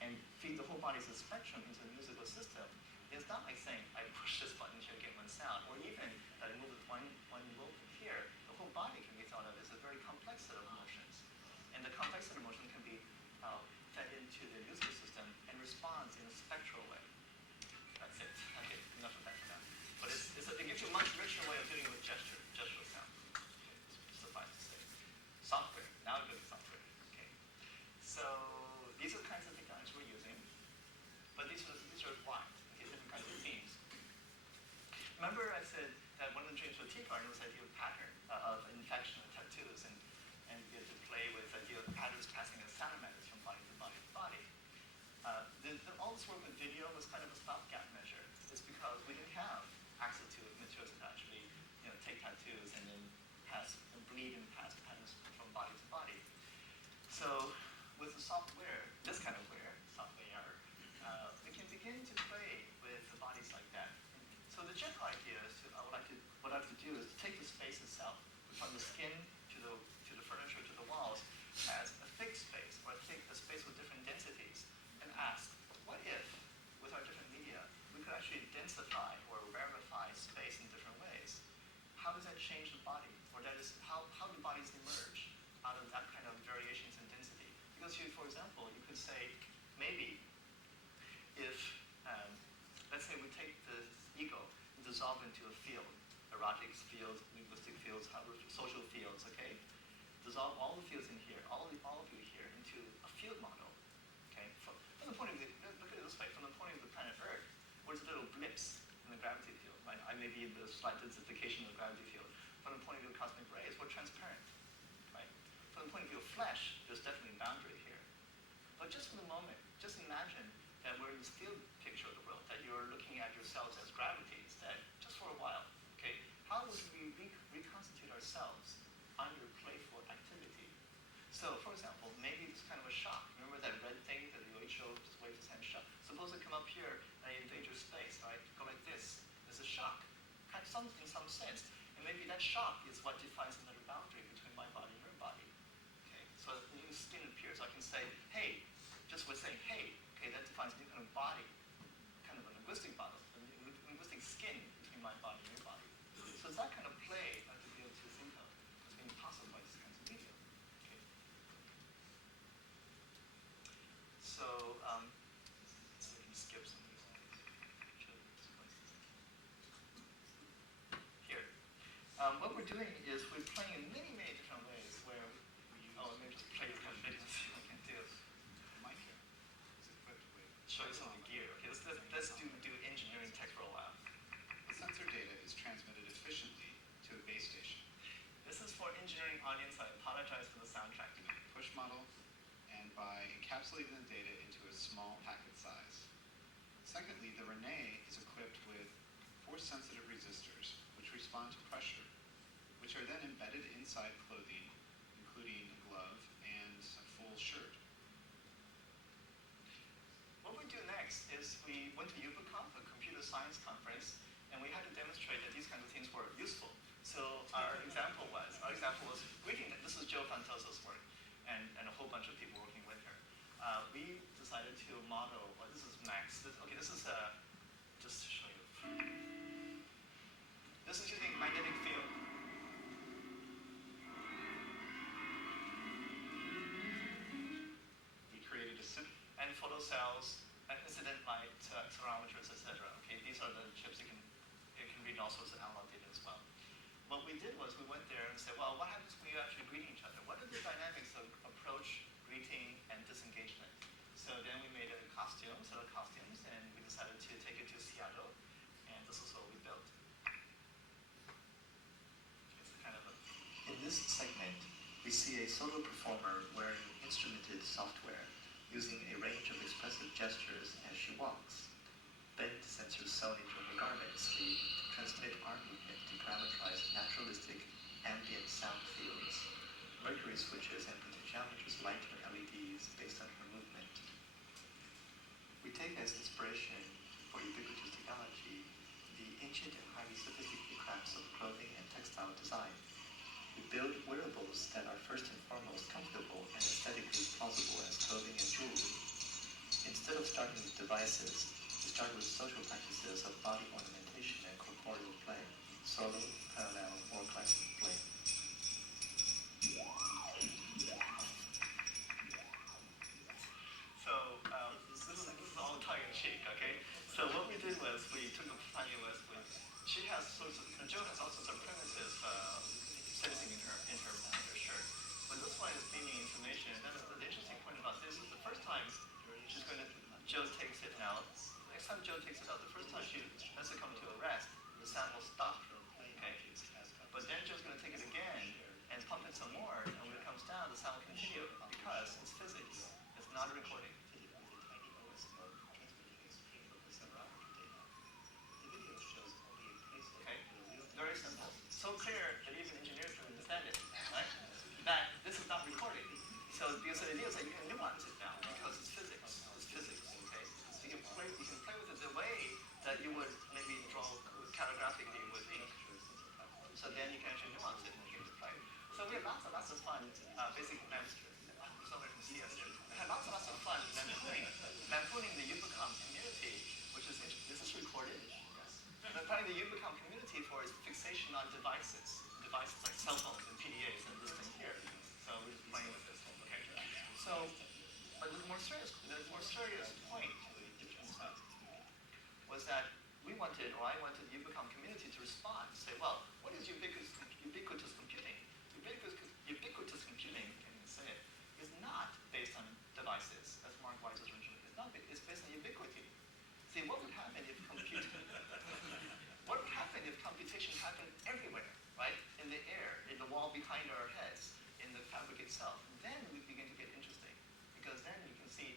and feed the whole body as a spectrum into the musical system. It's not like saying, I push this button here to get one sound, or even that I move with one rope here. The whole body can be thought of as a very complex set of motions. And the complex set of motion can be fed into the musical system and responds in a spectral way. That's it. Okay, enough of that for now. But it gives you a much richer way of dealing with gestural sound. Okay, suffice to say. Software. Now we go to software. Okay. So these are the kinds of technologies we're using. But these are why. Okay, different kinds of themes. Remember I said that one of the dreams for Tea Garden was the idea of pattern, of infection and tattoos, and you had to play with the idea of patterns passing as centimeters from body to body to body. All this work with video was kind of a stopgap measure. It's because we didn't have access to materials that actually take tattoos and then bleed and pass patterns from body to body. So with the software, this kind of software, we can begin to play with the bodies like that. So the general idea is what I like to do is to take the space itself, from the skin to the furniture to the walls, as a fixed space, or a space with different densities, and ask, what if, with our different media, we could actually densify or rarefy space in different ways? How does that change the body? Or that is, how do bodies emerge out of that kind of variations in density? Because for example, you could say, maybe if, let's say we take the ego and dissolve into a field, erotic fields, linguistic fields, social fields, okay? Dissolve all the fields in here, all of you here, into a field model, okay? From the point of view, look at it this way, from the point of the planet Earth, where's the little blips in the gravity field, right? I may be in the slight densification of the gravity field. From the point of view of cosmic rays, we're transparent, right? From the point of view of flesh, there's definitely a boundary here. But just for the moment, just imagine that we're in this field picture of the world, that you're looking at yourselves as gravity instead, just for a while, okay? How would we reconstitute ourselves under playful activity? So, for example, maybe it's kind of a shock. Remember that red thing that the WHO just waved his hand shut? Suppose it come up here and invade your space, right? Go like this. There's a shock, in some sense. And maybe that shock is what defines another boundary between my body and your body. Okay? So a new skin appears. I can say, hey, just with saying, hey, okay, that defines a new kind of body, kind of a linguistic body, a linguistic skin between my body and your body. So it's that kind of play I have to be able to think of as being possible by these kinds of media. Okay? So we can skip some of these things. Here. What we're doing is we're playing in many different ways where let me just play with kind of video and see what I can do. Mic here is equipped with. Show you some of the gear. Okay, let's do engineering tech for a while. The sensor data is transmitted efficiently to a base station. This is for engineering audience. I apologize for the soundtrack. Push model, and by encapsulating the data into a small packet size. Secondly, the Rene is equipped with force-sensitive resistors, which respond to pressure, which are then embedded inside clothing, including a glove and a full shirt. What we do next is we went to UBCOM, a computer science conference, and we had to demonstrate that these kinds of things were useful. So our example was reading. This is Joe Fantosa's work, and a whole bunch of people working with her. We decided to model. Well, this is Max. This is just to show you. This is using magnetic field. We created a and photocells, incident light, accelerometers, etc. Okay, these are the chips that can read all sorts of analog data as well. What we did was we went there and said, well, what happens when you actually greet each other? What are the dynamics of approach, greeting, and disengagement? So then we made a set of costumes, and we decided to take it to Seattle, and this is what we built. It's kind of In this segment, we see a solo performer wearing instrumented software, using a range of expressive gestures as she walks. Bend sensors sewn into her garment sleeve transmit arm movement to parameterize naturalistic ambient sound fields. Mercury switches and potential geometries lighter LEDs based on her movement. We take as inspiration for ubiquitous technology the ancient and highly sophisticated crafts of clothing and textile design. We build wearables that are first and foremost comfortable and aesthetically plausible as clothing and jewelry. Instead of starting with devices, we start with social practices of body ornamentation and corporeal play, solo, parallel, or collective play. So this is all tongue-in-cheek, okay? So what we did was we took a funny list with, she has sorts of, Jo has all sorts of primitive sensing in her shirt. But this one is beaming information. And then the interesting point about this is the first time she's going to, Jo takes it out. Next time Jo takes it out, the first time she has to come to a rest, the sound will stop. Okay? But then Jo's going to take it again and pump it some more, and when it comes down, the sound will continue because it's physics. It's not a recording. Okay? Very simple. So clear that even engineers can understand it, right? That this is not recording. So because the idea is that you can nuance it now because it's physics. It's physics, okay? So you can play with it the way that you would maybe draw calligraphically with ink. So then you can actually nuance it and you can play. So we had lots of fun, basically, somebody can see us here. We had lots of fun lampooning the Ubicom community, which is, this is recorded. Lampooning the Ubicom community for its fixation on devices like cell phones and PDAs and this thing here. So we're just playing with this. Okay. So, but the more serious point was that I wanted the Ubicom community to respond, say, well, what is ubiquitous computing? Ubiquitous computing, can you say it, is not based on devices, as Mark Weiss was mentioning. It's based on ubiquity. See, what would happen if computation happened everywhere, right? In the air, in the wall behind our heads, in the fabric itself. Then we begin to get interesting, because then you can see.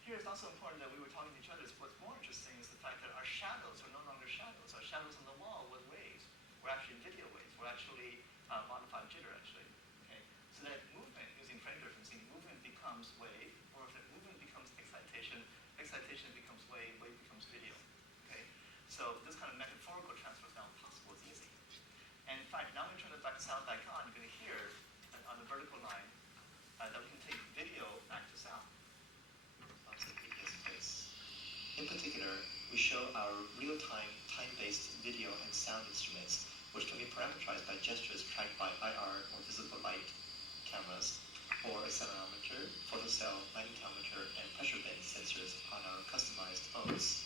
Here it's also important that we were talking to each other. What's more interesting is the fact that our shadows are no longer shadows. Our shadows on the wall were waves. We're actually video waves. We're actually modified jitter, actually. Okay? So that movement, using frame differencing, movement becomes wave, or if that movement becomes excitation becomes wave becomes video. Okay? So this kind of metaphorical transfer is now possible. It's easy. And in fact, now when we turn the sound back on, you're going to hear on the vertical line that we can take video back to sound. In particular, we show our real-time, time-based video and sound instruments, which can be parameterized by gestures tracked by IR or visible light cameras, or accelerometer, photocell, magnetometer, and pressure bend sensors on our customized phones.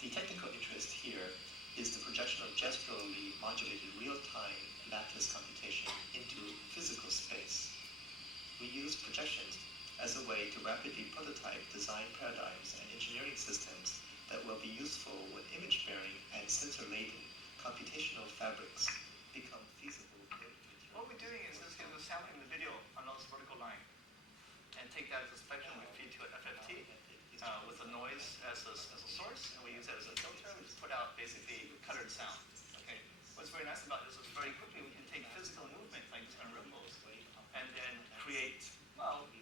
The technical interest here is the projection of gesturally modulated real-time lattice computation into physical space. We use projections as a way to rapidly prototype design paradigms and engineering systems that will be useful when image-bearing and sensor-laden computational fabrics become feasible. What we're doing is just going to sampling the video on this vertical line and take that as a spectrum we feed to an FFT with the noise as a source, and we use that as a filter. We just put out basically colored sound. Okay. What's very nice about this is very quickly we can take physical movements like this kind of ripples and then create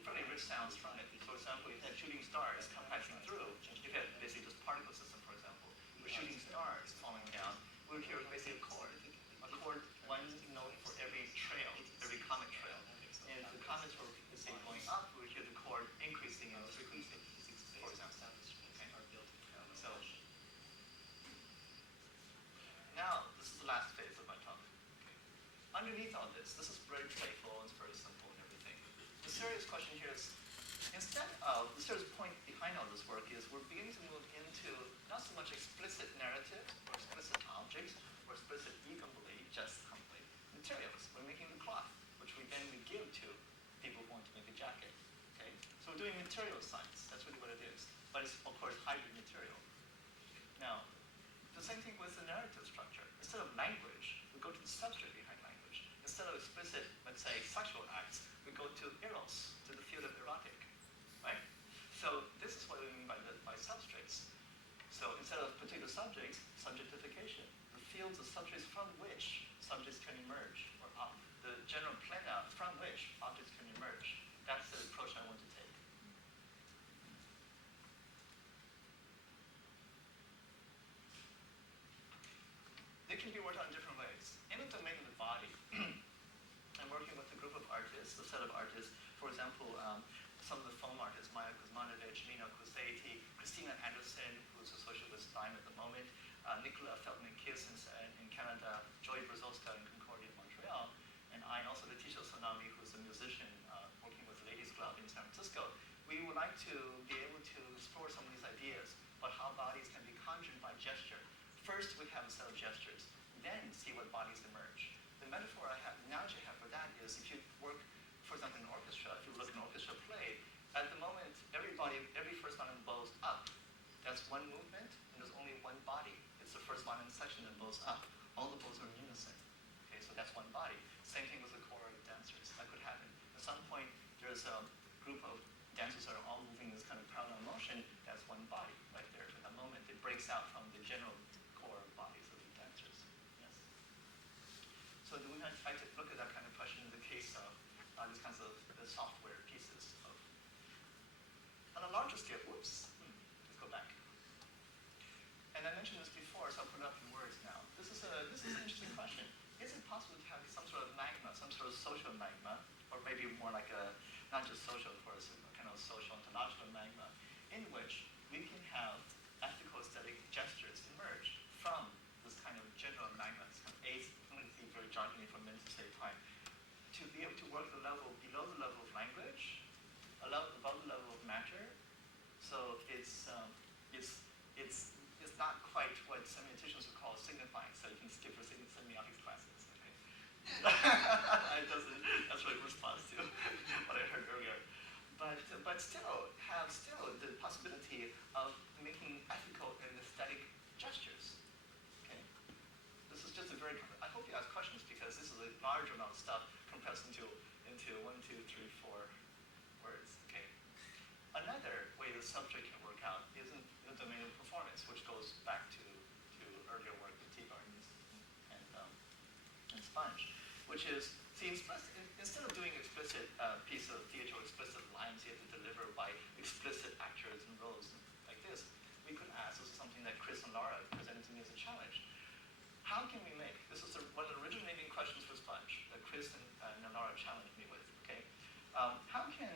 fairly rich sounds from it. For example, you had shooting stars passing through. You had basically this particle system, for example, with shooting stars falling down. We would hear basically a chord, one note for every trail, every comet trail. And if the comets were going up, we would hear the chord increasing in frequency, for example. Okay. So now this is the last phase of my talk. Okay. Underneath all this is very playful and it's very simple and everything. The serious question here is, the serious point behind all this work is we're beginning to move into not so much explicit narrative or explicit objects or explicit just complete materials. We're making the cloth, which we give to people who want to make a jacket. Okay? So we're doing material science. That's really what it is. But it's, of course, hybrid material. Now, the same thing with the narrative structure. Instead of language, we go to the substrate behind language. Instead of explicit, let's say, sexual acts, we go to eros, to the field of erotic. Right? So this is what we mean by substrates. So instead of particular subjects, subjectification. The fields of substrates from which subjects can emerge, or the general plana from which example, some of the film artists, Maya Kuzmanovic, Nina Kuseiti, Christina Anderson, who's associated with Stein at the moment, Nicola Feldman-Kirsten in Canada, Joy Brzozowska in Concordia, Montreal, and I, and also Letitia Tsunami, who's a musician working with Ladies Club in San Francisco. We would like to be able to explore some of these ideas about how bodies can be conjured by gesture. First, we have a set of gestures, then see what bodies emerge. The metaphor I have, analogy I have for that is if you work, for example, in an orchestra, if you look at an orchestra play, at the moment, every first violin bows up. That's one movement, and there's only one body. It's the first violin section that bows up. All the bows are in unison. Okay, so that's one body. Same thing with the choir of dancers. That could happen. At some point, there's a group of dancers that are all moving in this kind of parallel motion. That's one body right there. At that moment, it breaks out from the general core bodies of the dancers. Yes. So do we like to look at that kind of question in the case of these kinds of the software pieces of on a larger scale? Let's go back. And I mentioned this before, so I'll put it up in words now. This is an interesting question. Is it possible to have some sort of magma, some sort of social magma, or maybe more like a, not just social, of course, a kind of social ontological magma, in which we can have ethical aesthetic gestures emerge from this kind of general magma, this kind of I'm going to think very jargony for a minute to save time, to be able to work the level below the level of language, above the level of matter. So it's not quite what semioticians would call signifying, so you can skip for semiotics classes. Okay? That's what it responds to what I heard earlier. But still have the possibility of making ethical and aesthetic gestures. Okay? This is just a very, I hope you ask questions because this is a large amount of stuff compressed into 1, 2, 3, 4 words. Okay. Another way the subject can work out is in the domain of performance, which goes back to earlier work with Teagarden and Sponge, which is, instead of doing explicit piece of theater, explicit lines you have to deliver by explicit actors and roles like this, we could ask, this is something that Chris and Laura presented to me as a challenge. How can we make, this is one of the originating questions for Sponge that Chris and Laura challenged me with, okay? How can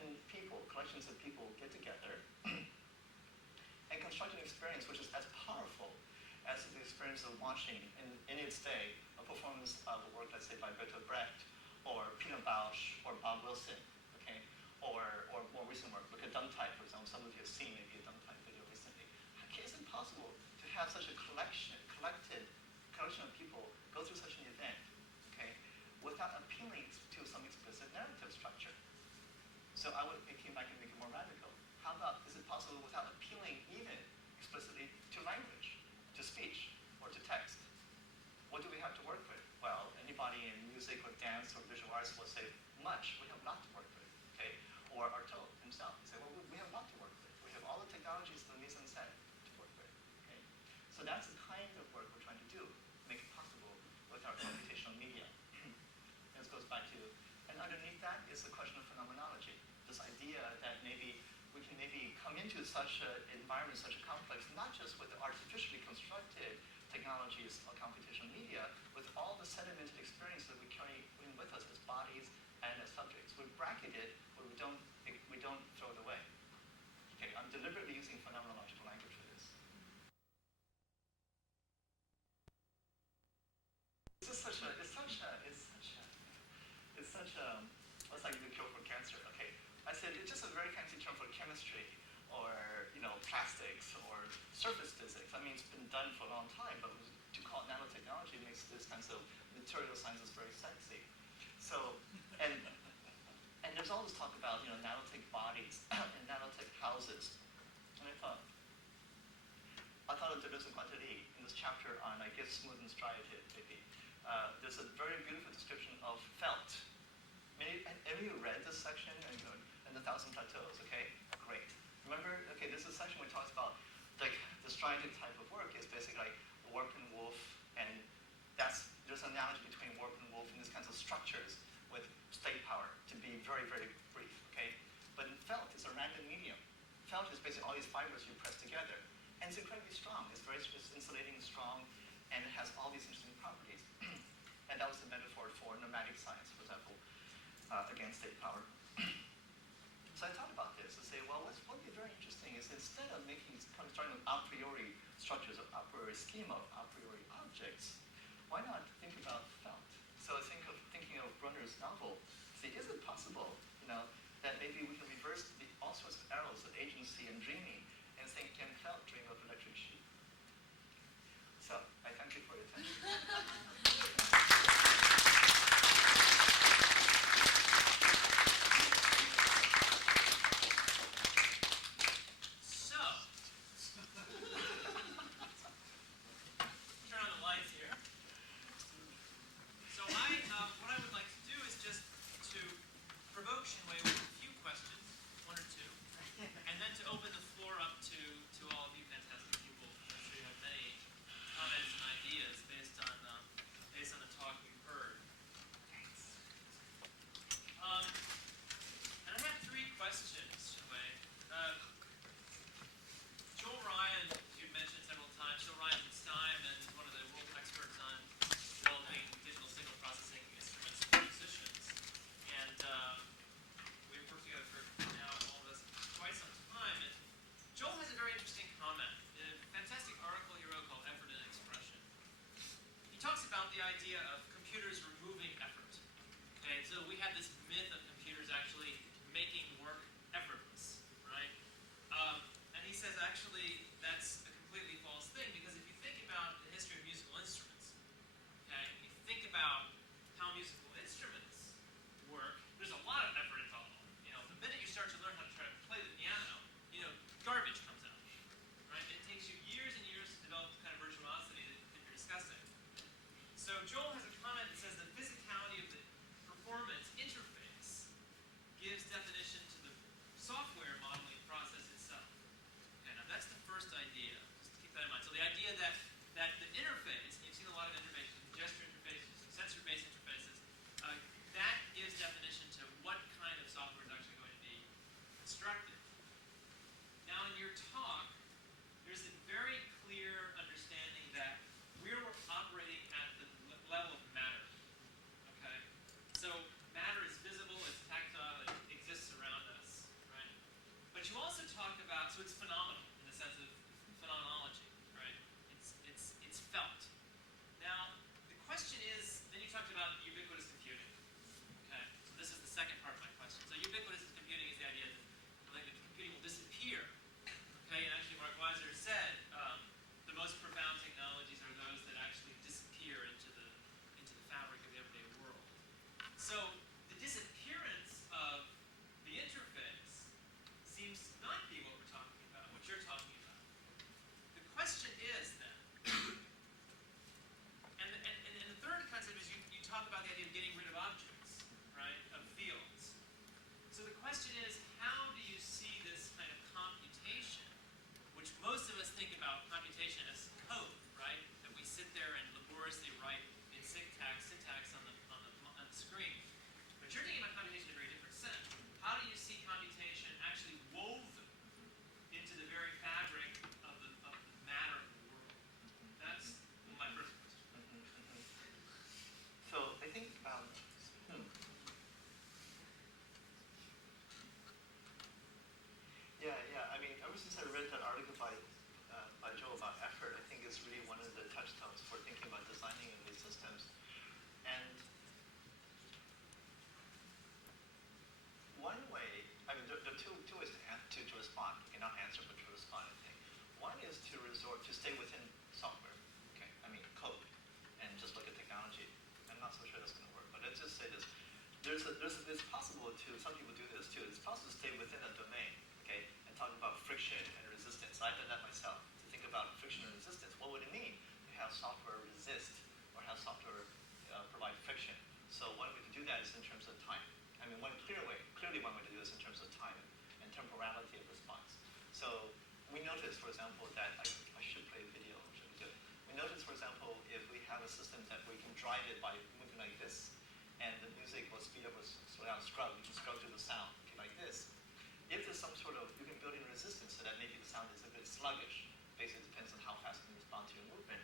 collections of people get together and construct an experience which is as powerful as the experience of watching in its day a performance of a work, let's say, by Bertolt Brecht, or Pina Bausch, or Bob Wilson, okay? Or more recent work, look at Dumtype, for example. Some of you have seen maybe a Dumtype video recently. Is it possible to have such a collection of people go through such an event, okay, without appealing to some explicit narrative structure? So I came back and make it more radical. How about, is it possible without appealing even explicitly to language, to speech, or to text? What do we have to work with? Well, anybody in music or dance or visual arts will say, much, we have a lot to work with, okay? Or Artaud himself, he said, well, we have a lot to work with. We have all the technologies of the mise en scène to work with, okay? So that's the kind of work we're trying to do, make it possible with our computational media. And this goes back to, and underneath that is the question of phenomenology. This idea that maybe we can come into such an environment, such a complex, not just with the artificially constructed technologies of computational media, with all the sedimented experience that we carry in with us as bodies and as subjects. We bracket it, but we don't throw it away. Okay, I'm deliberately using phenomenological language for this. It's like the cure for cancer. Okay, I said it's just a very fancy term for chemistry, or plastics, or surface physics. I mean, it's been done for a long time, but to call it nanotechnology makes this kinds of material sciences very sexy. So, and there's all this talk about nanotech bodies and nanotech houses, and I thought of Deleuze and Guattari in this chapter on, I guess, smooth and striated, maybe. There's a very beautiful description of felt. Have you read this section in the Thousand Plateaus? Okay, great. Remember, okay, this is a section where it talks about like the striated type of work is basically like warp and woof, and there's an analogy between warp and woof and these kinds of structures with state power, to be very, very brief. Okay, but felt is a random medium. Felt is basically all these fibers you press together, and it's incredibly strong. It's insulating, strong, and it has all these interesting properties. And that was the metaphor for pneumatic science, for example, against state power. what would be very interesting is instead of starting with a priori structures of a priori schema of a priori objects, why not think about felt? So thinking of Brunner's novel, see, is it possible, that maybe we can reverse all sorts of arrows of agency and dreaming and think, can felt dream of electric sheep? So, I thank you for your attention. So, turn on the lights here. So what I would like to do is just to provoke Xin Wei with a few questions, one or two, and then to open the floor up to all of you fantastic people. I'm sure you have many comments and ideas based on the talk we've heard. And I have three questions, Xin Wei. Joel Ryan, you've mentioned several times, Joel Ryan from STIME and is one of the world experts on developing digital signal processing instruments for musicians. And we've worked together for now, all of us, quite some time. And Joel has a very interesting comment in a fantastic article he wrote called Effort and Expression. He talks about the idea of computers removing effort. Okay, so we have this myth of computers actually making work effortless, right? And he says actually that's a completely false thing, because if you think about the history of musical instruments, okay, if you think about how musical instruments work, there's a lot of effort involved. The minute you start to learn how to try to play the piano, garbage comes out, right? It takes you years and years to develop the kind of virtuosity that you're discussing. So Joel has a comment that says the physicality of the performance interface gives definition to the software modeling process itself. Okay, now that's the first idea. Just keep that in mind. So the idea that the interface, you've seen a lot of interfaces, gesture interfaces, sensor-based interfaces, that gives definition to what kind of software is actually going to be constructed. Now in your talk, there's a very clear understanding that we're operating at the level of matter. Okay? So matter is visible, it's tactile, it exists around us, right? But you also talk about, so it's phenomenal in the sense of phenomenology, right? It's felt. Now, the question is, then you talked about ubiquitous computing. Okay? So this is the second part of my question. So ubiquitous computing is the idea that the computing will disappear. Okay, and actually Mark Weiser said the most profound technologies are those that actually disappear into the fabric of the everyday world. So the disappearance of the interface seems to not be what we're talking about, what you're talking about. The question is then, and the third concept is you talk about the idea of getting rid of objects, right, of fields. So the question is, how do you see this kind of computation, which most of us think about computation as code, right? That we sit there and laboriously write in syntax on the screen. But you're thinking about computation in a very different sense. How do you see computation actually woven into the very fabric of the matter of the world? That's my first question. So I think yeah. I mean, ever since I read that article by Joe about effort, I think it's really one of the touchstones for thinking about designing of these systems. And one way, I mean, there are two ways to respond. Okay, not answer, but to respond, I think. One is to stay within software. Okay, I mean code, and just look at technology. I'm not so sure that's going to work, but let's just say this. It's possible to, some people do this too, it's possible to stay within a domain, okay, and talk about friction and resistance. I've done that myself, to think about friction and resistance. What would it mean to have software resist or have software provide friction? So one way to do that is in terms of time. I mean, clearly one way to do this in terms of time and temporality of response. So we notice, for example, that, I should play a video, should we do it? We notice, for example, if we have a system that we can drive it by moving like this, and the music will speed up or slow down, scrub, we can scrub through the sound, okay, like this. If there's some sort of, you can build in resistance so that maybe the sound is a bit sluggish, basically depends on how fast you respond to your movement,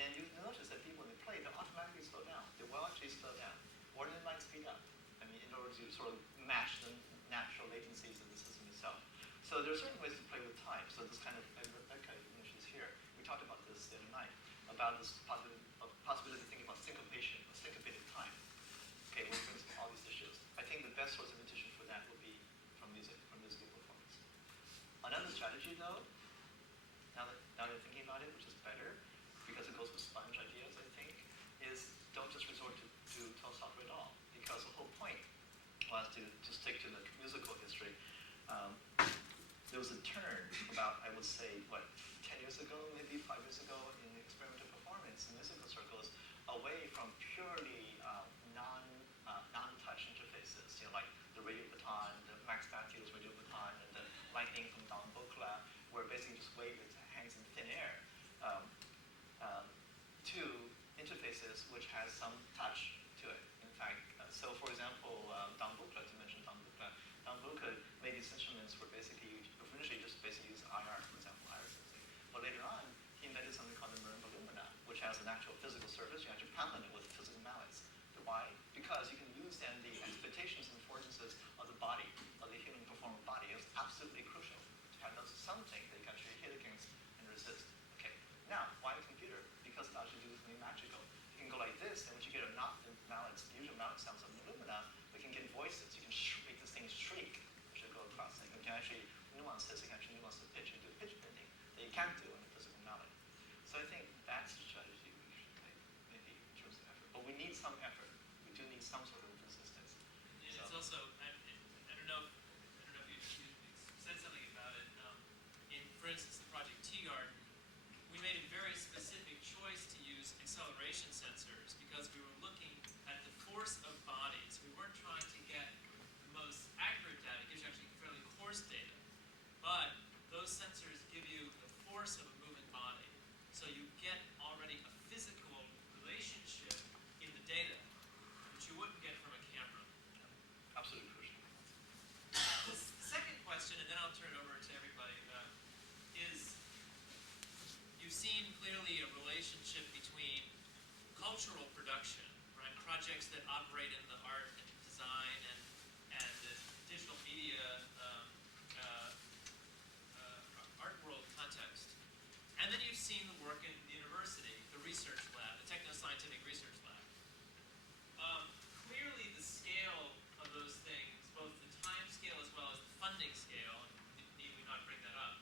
then you notice that people, when they play, they'll automatically slow down. They will actually slow down. Or they might speed up. I mean, in order to sort of match the natural latencies of the system itself. So So there are certain ways to play with time. So this kind of, Rebecca mentions here, we talked about this the other night, about this possibility of thinking about syncopation, or syncopated time. Okay, which brings all these issues. I think the best source of intuition for that will be from music, from musical performance. Another strategy, though, now that I'm thinking about it, which is better, because it goes with sponge ideas, I think, is don't just resort to tone software at all. Because the whole point was to stick to the musical history. There was a turn about, I would say, 10 years ago, maybe 5 years ago, in experimental performance in musical circles, away from purely non-touch interfaces, like the radio baton, the Max Matthews radio baton, and the lightning from Don Bokla, where basically just wave it hangs in thin air, to interfaces which has some touch to it. In fact, so for example, Don Bokla, to mention Don Bokla made these instruments were basically, initially just basically use IR, for example, IR sensing. But later on, he invented something called the marimba lumina, which has an actual physical surface. You actually pound it with physical mallets. Why? Because you can use then the expectations and affordances of the body, of the human performer body. It's absolutely crucial to have those something that you can actually hit against and resist. Okay. Now, why a computer? Because it actually do something magical. You can go like this, and once you get a mallets, the usual mallet sounds of the lumina, we can get voices. You can make this thing shriek, which will go across things. You can actually nuance this, you can actually nuance the pitch and do pitch bending that you can't do in a physical mallet. So I think that's the strategy we should take, maybe in terms of effort. But we need some effort. We do need some sort of resistance. And it's also, I don't know if you said something about it. For instance, the Project Tea Garden, we made a very specific choice to use acceleration sensors because we were looking at the force of bodies. We weren't trying to get the most accurate data. It gives you actually fairly coarse data. But those sensors give you the force of a moving body. So you get already a physical relationship in the data, which you wouldn't get from a camera. Absolutely crucial. The second question, and then I'll turn it over to everybody, is you've seen clearly a relationship between cultural production, right? Projects that operate in the art and design and the digital media art world context. And then you've seen the work in the university, the research lab, the techno-scientific research lab. Clearly the scale of those things, both the time scale as well as the funding scale, need we not bring that up,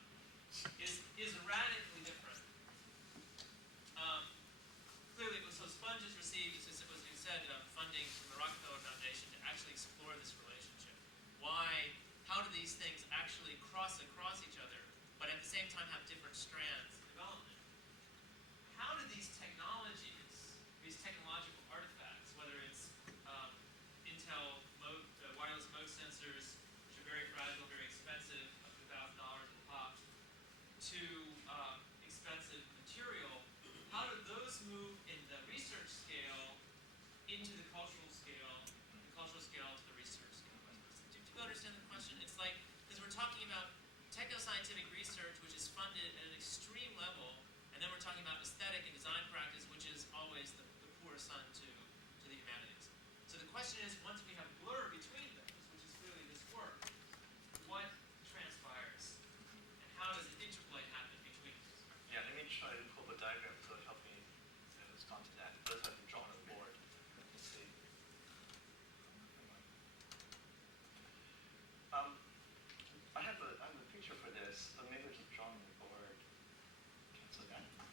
is radically different. Clearly, so Sponge has received, as you said, funding from the Rockefeller Foundation to actually explore this relationship. Why? How do these things actually cross across each other, but at the same time have different strands of development? How do these technologies, these technological artifacts, whether it's Intel wireless mode sensors, which are very fragile, very expensive, up to $1,000 a pop, to expensive material, how do those move in the research scale into the cultural scale to the research scale? Do you understand the question? It's like, because we're talking about techno-scientific research, which is funded at an extreme level, and then we're talking about aesthetic and design practice, which is always the poor son to the humanities. So the question is, once we have blur between those, which is clearly this work, what transpires? And how does an interplay happen between those? Yeah, let me try to pull up a diagram to help me respond to that. First, I have to draw on the board. Let's see. I have a picture for this, but maybe I'll just draw on the board. So that. I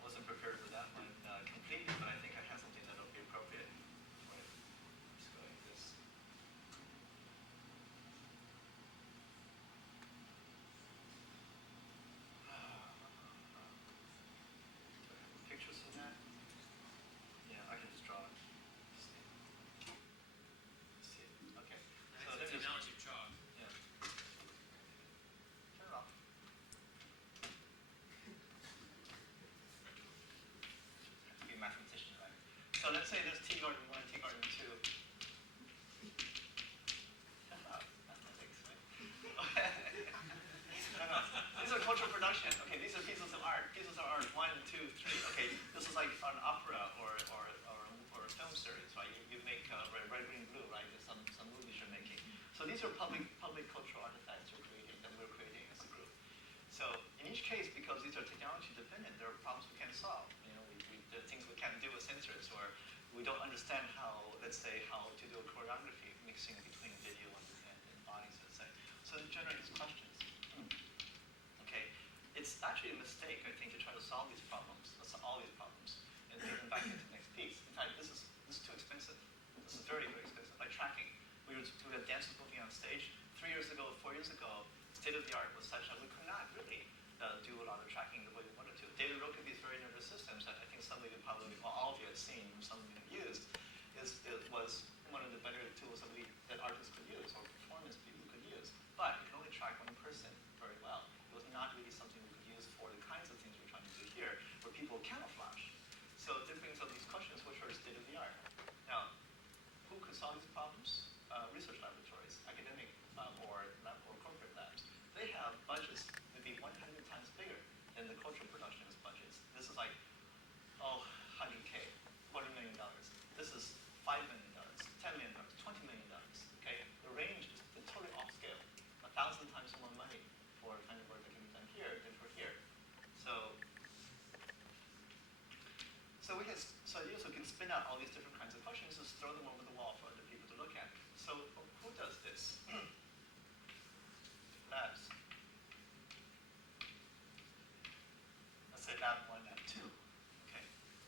wasn't prepared for that one completely, but I think I have something that'll So these are public cultural artifacts we're creating as a group. So in each case, because these are technology dependent, there are problems we can't solve. There are things we can't do with sensors, or we don't understand how, let's say, how to do a choreography mixing between video and bodies, let's say. So it generates questions. Okay, it's actually a mistake, I think, to try to solve these problems, all these problems, and put them back into the next piece. In fact, this is too expensive. This is very, very expensive. Like tracking, we had dancers moving on stage 3 years ago, 4 years ago. State of the art was such that we could not really do a lot of tracking the way we wanted to. Data Rokubi's very nervous systems that I think some of you probably, well, all of you have seen, some of you have used, it was one of the better tools that artists could use or performance people could use. But it can only track one person very well. It was not really something we could use for the kinds of things we're trying to do here, where people camouflage. So it brings up these questions, which are state of the art. Now, who could solve these problems? Research laboratories, academic or corporate labs. They have budgets maybe 100 times bigger than the cultural productionist budgets. This is like, 100K, $250,000. This is $5 million, $10 million, $20 million. Okay, the range is totally off scale. 1,000 times more money for the kind of work that can be done here than for here. So you also can spin out all these different kinds of questions, just throw them over the wall for other people to look at. So who does this? Labs. Let's say lab 1, lab 2. Okay.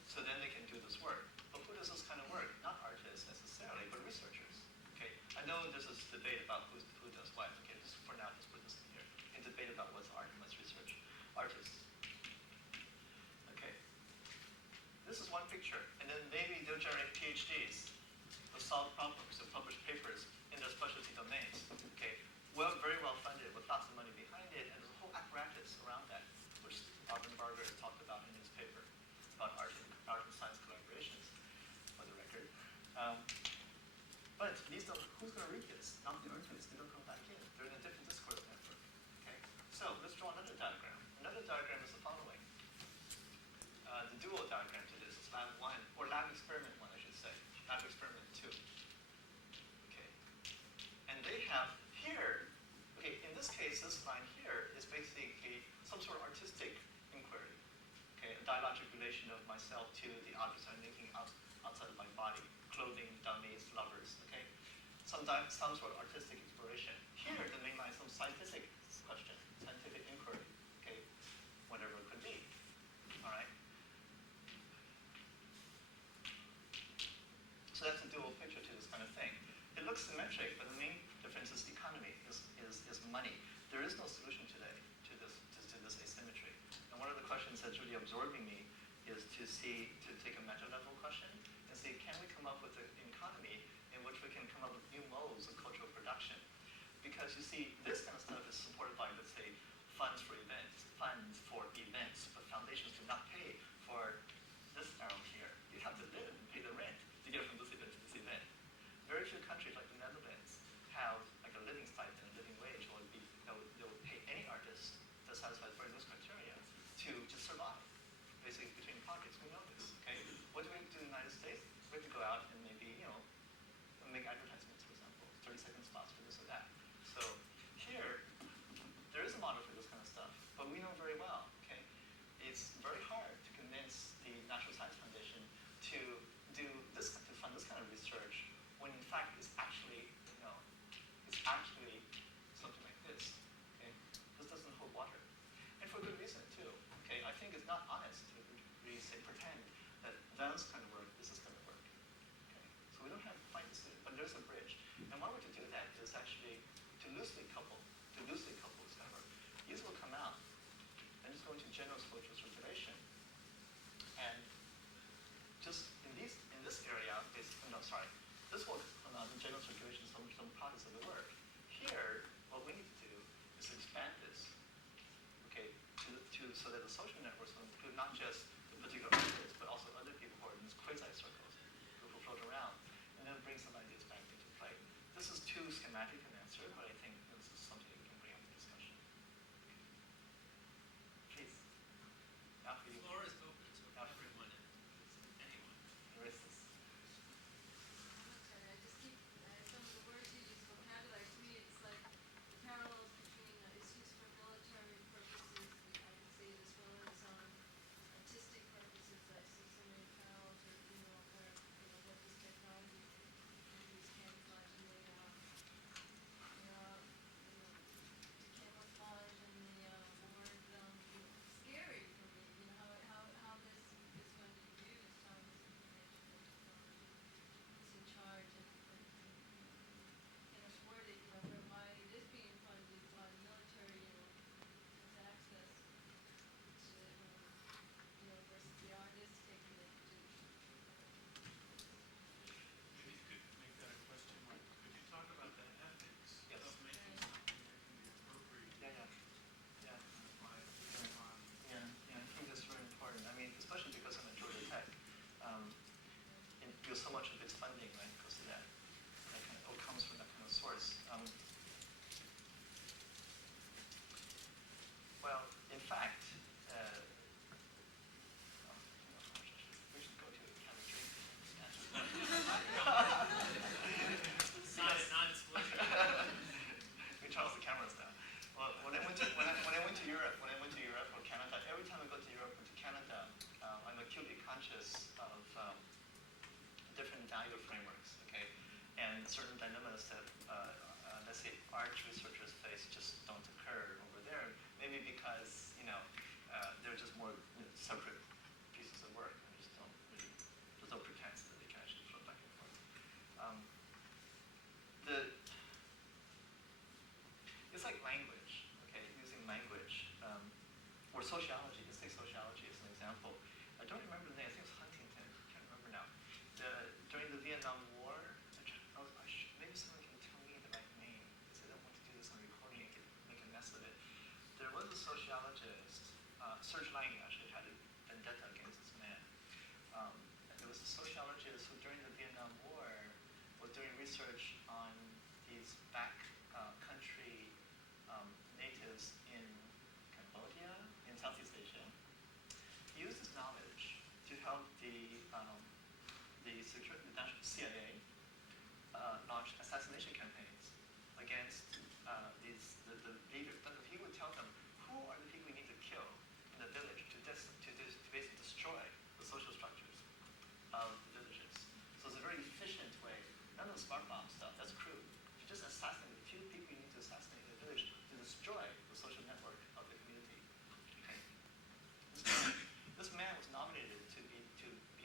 So then they can do this work. But who does this kind of work? Not artists necessarily, but researchers. Okay. I know there's this debate about who does what. Okay, just for now, just put this in here. You can debate about what's art and what's research. Artists. Okay. This is one picture, and then maybe they'll generate PhDs. They'll solve problems, they'll publish papers in their specialty domains. Okay. Well, very well funded with lots of money behind it, and there's a whole apparatus around that, which Robin Barger has talked about in his paper about art and science collaborations, for the record. But who's going to read this? Not the artists. They don't come back in. They're in a different discourse network. Okay. So let's draw another diagram. Another diagram is the following. The dual diagram to this is lab 1, or lab experiment 1, I should say. Lab experiment 2. Okay. And they have here, okay, in this case, this line here is basically some sort of artistic inquiry. Okay, a dialogic relation of myself to the objects I'm making outside of my body, clothing, dummies, lovers, okay? Some sort of artistic exploration. Here, the main line is some scientific question, scientific inquiry, okay? Whatever it could be, all right? So that's a dual picture to this kind of thing. It looks symmetric, but the main difference is economy, is money. There is no solution today to this asymmetry. And one of the questions that's really absorbing me is to take a meta level question and say, can we come up with an economy in which we can come up with new modes of cultural production? Because you see, this kind of stuff is supported by, let's say, funds for events, but foundations do not pay for this arrow here. You have to live and pay the rent to get from this event to this event. Very few countries like the Netherlands have like a living stipend, a living wage, or they will pay any artist that satisfies very those criteria to just survive, basically between pockets. We know this, okay? What do we do in the United States? We have to go out and maybe, make advertisements, for example, 30-second spots for this or that. So here, there is a model for this kind of stuff, but we know very well, okay? It's very hard to convince the National Science Foundation to fund this kind of research when in fact it's actually, something like this, okay? This doesn't hold water. And for good reason too, okay? I think it's not honest to really pretend that those kind of work is this kind of work, okay? So we don't have to find this, but there's a bridge. And one way to do that is actually to loosely couple this kind of work. These will come out and just go into general social circulation. And just in this area is, this will come out in general circulation, some products of the work. Here, what we need to do is expand this, okay, so that the social networks will include not just the particular artists, but also other people who are in these quasi-circles, who float around, and then bring some ideas back into play. This is too schematic an answer, but I think this is something we can bring up in discussion. Okay. Please. After you. The floor is open to everyone, anyone. Where is this? I just keep some of the words you use, vocabulary to me research on these back country natives in Cambodia, in Southeast Asia. He used his knowledge to help the national CIA launch assassination campaigns against the leaders. He would tell them who are the people we need to kill in the village to basically destroy the social structures of the villages. So it's a very efficient way. None of the smart bomb stuff, that's crude. You just assassinate a few people you need to assassinate in the village to destroy the social network of the community. Okay. This man was nominated to be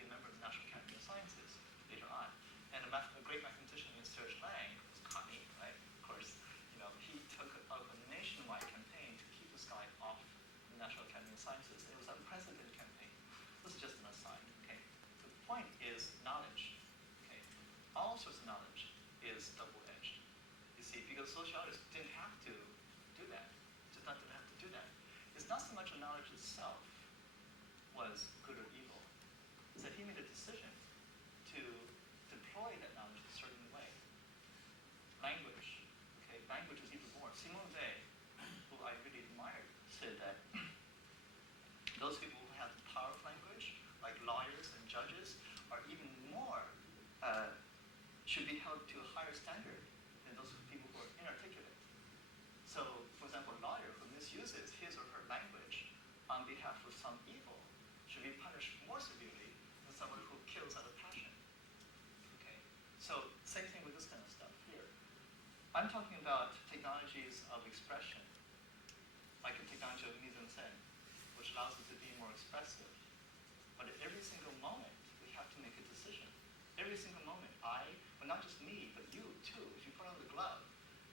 a member of the National Academy of Sciences later on. And a great mathematician in Serge Lang was Connie, right? Of course, he took up a nationwide campaign to keep this guy off the National Academy of Sciences. It was an unprecedented campaign. This is just an aside, okay? The point is knowledge, okay? All sorts of knowledge is double-edged, you see, because sociologists didn't have to do that. Just not didn't have to do that. It's not so much the knowledge itself was good or evil. It's that he made a decision to deploy that knowledge a certain way. Language, okay? Language is even more. Seamon, who I really admired, said that those people who have the power of language, like lawyers and judges, are even more, should be held to a higher standard than those people who are inarticulate. So, for example, a lawyer who misuses his or her language on behalf of some evil should be punished more severely than someone who kills out of passion. Okay? So, same thing with this kind of stuff here. I'm talking about technologies of expression, like the technology of mise-en-scène, which allows us to be more expressive. But at every single moment, we have to make a decision. Every single moment, not just me, but you too. If you put on the glove,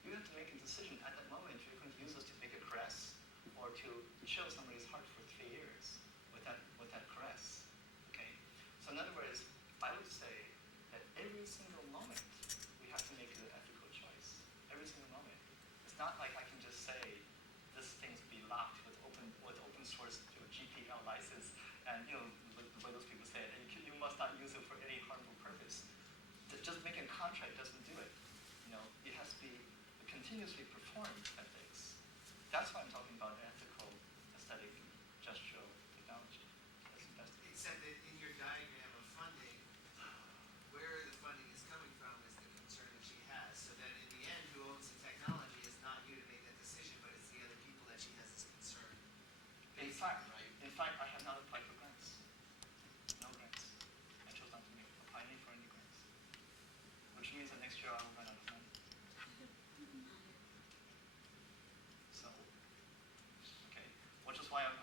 you have to make a decision at that moment if you're going to use this to make a caress or to chill somebody's heart for 3 years with that caress. Okay? So in other words, I would say that every single moment we have to make an ethical choice. Every single moment. It's not like I can just say this thing's be locked with open source GPL license, and the way those people say it, and you must not use it for any harmful purpose. Just making a contract doesn't do it. It has to be continuously performed ethics. That's why I'm talking about ethical, aesthetic, gestural technology. That's the best. Except that in your diagram of funding, where the funding is coming from is the concern that she has. So that in the end, who owns the technology is not you to make that decision, but it's the other people that she has this concern. In fact, I have not applied for grants. No grants. I chose not to apply any for any grants. Which means that next year I will run out of money. So, okay. Which is why I'm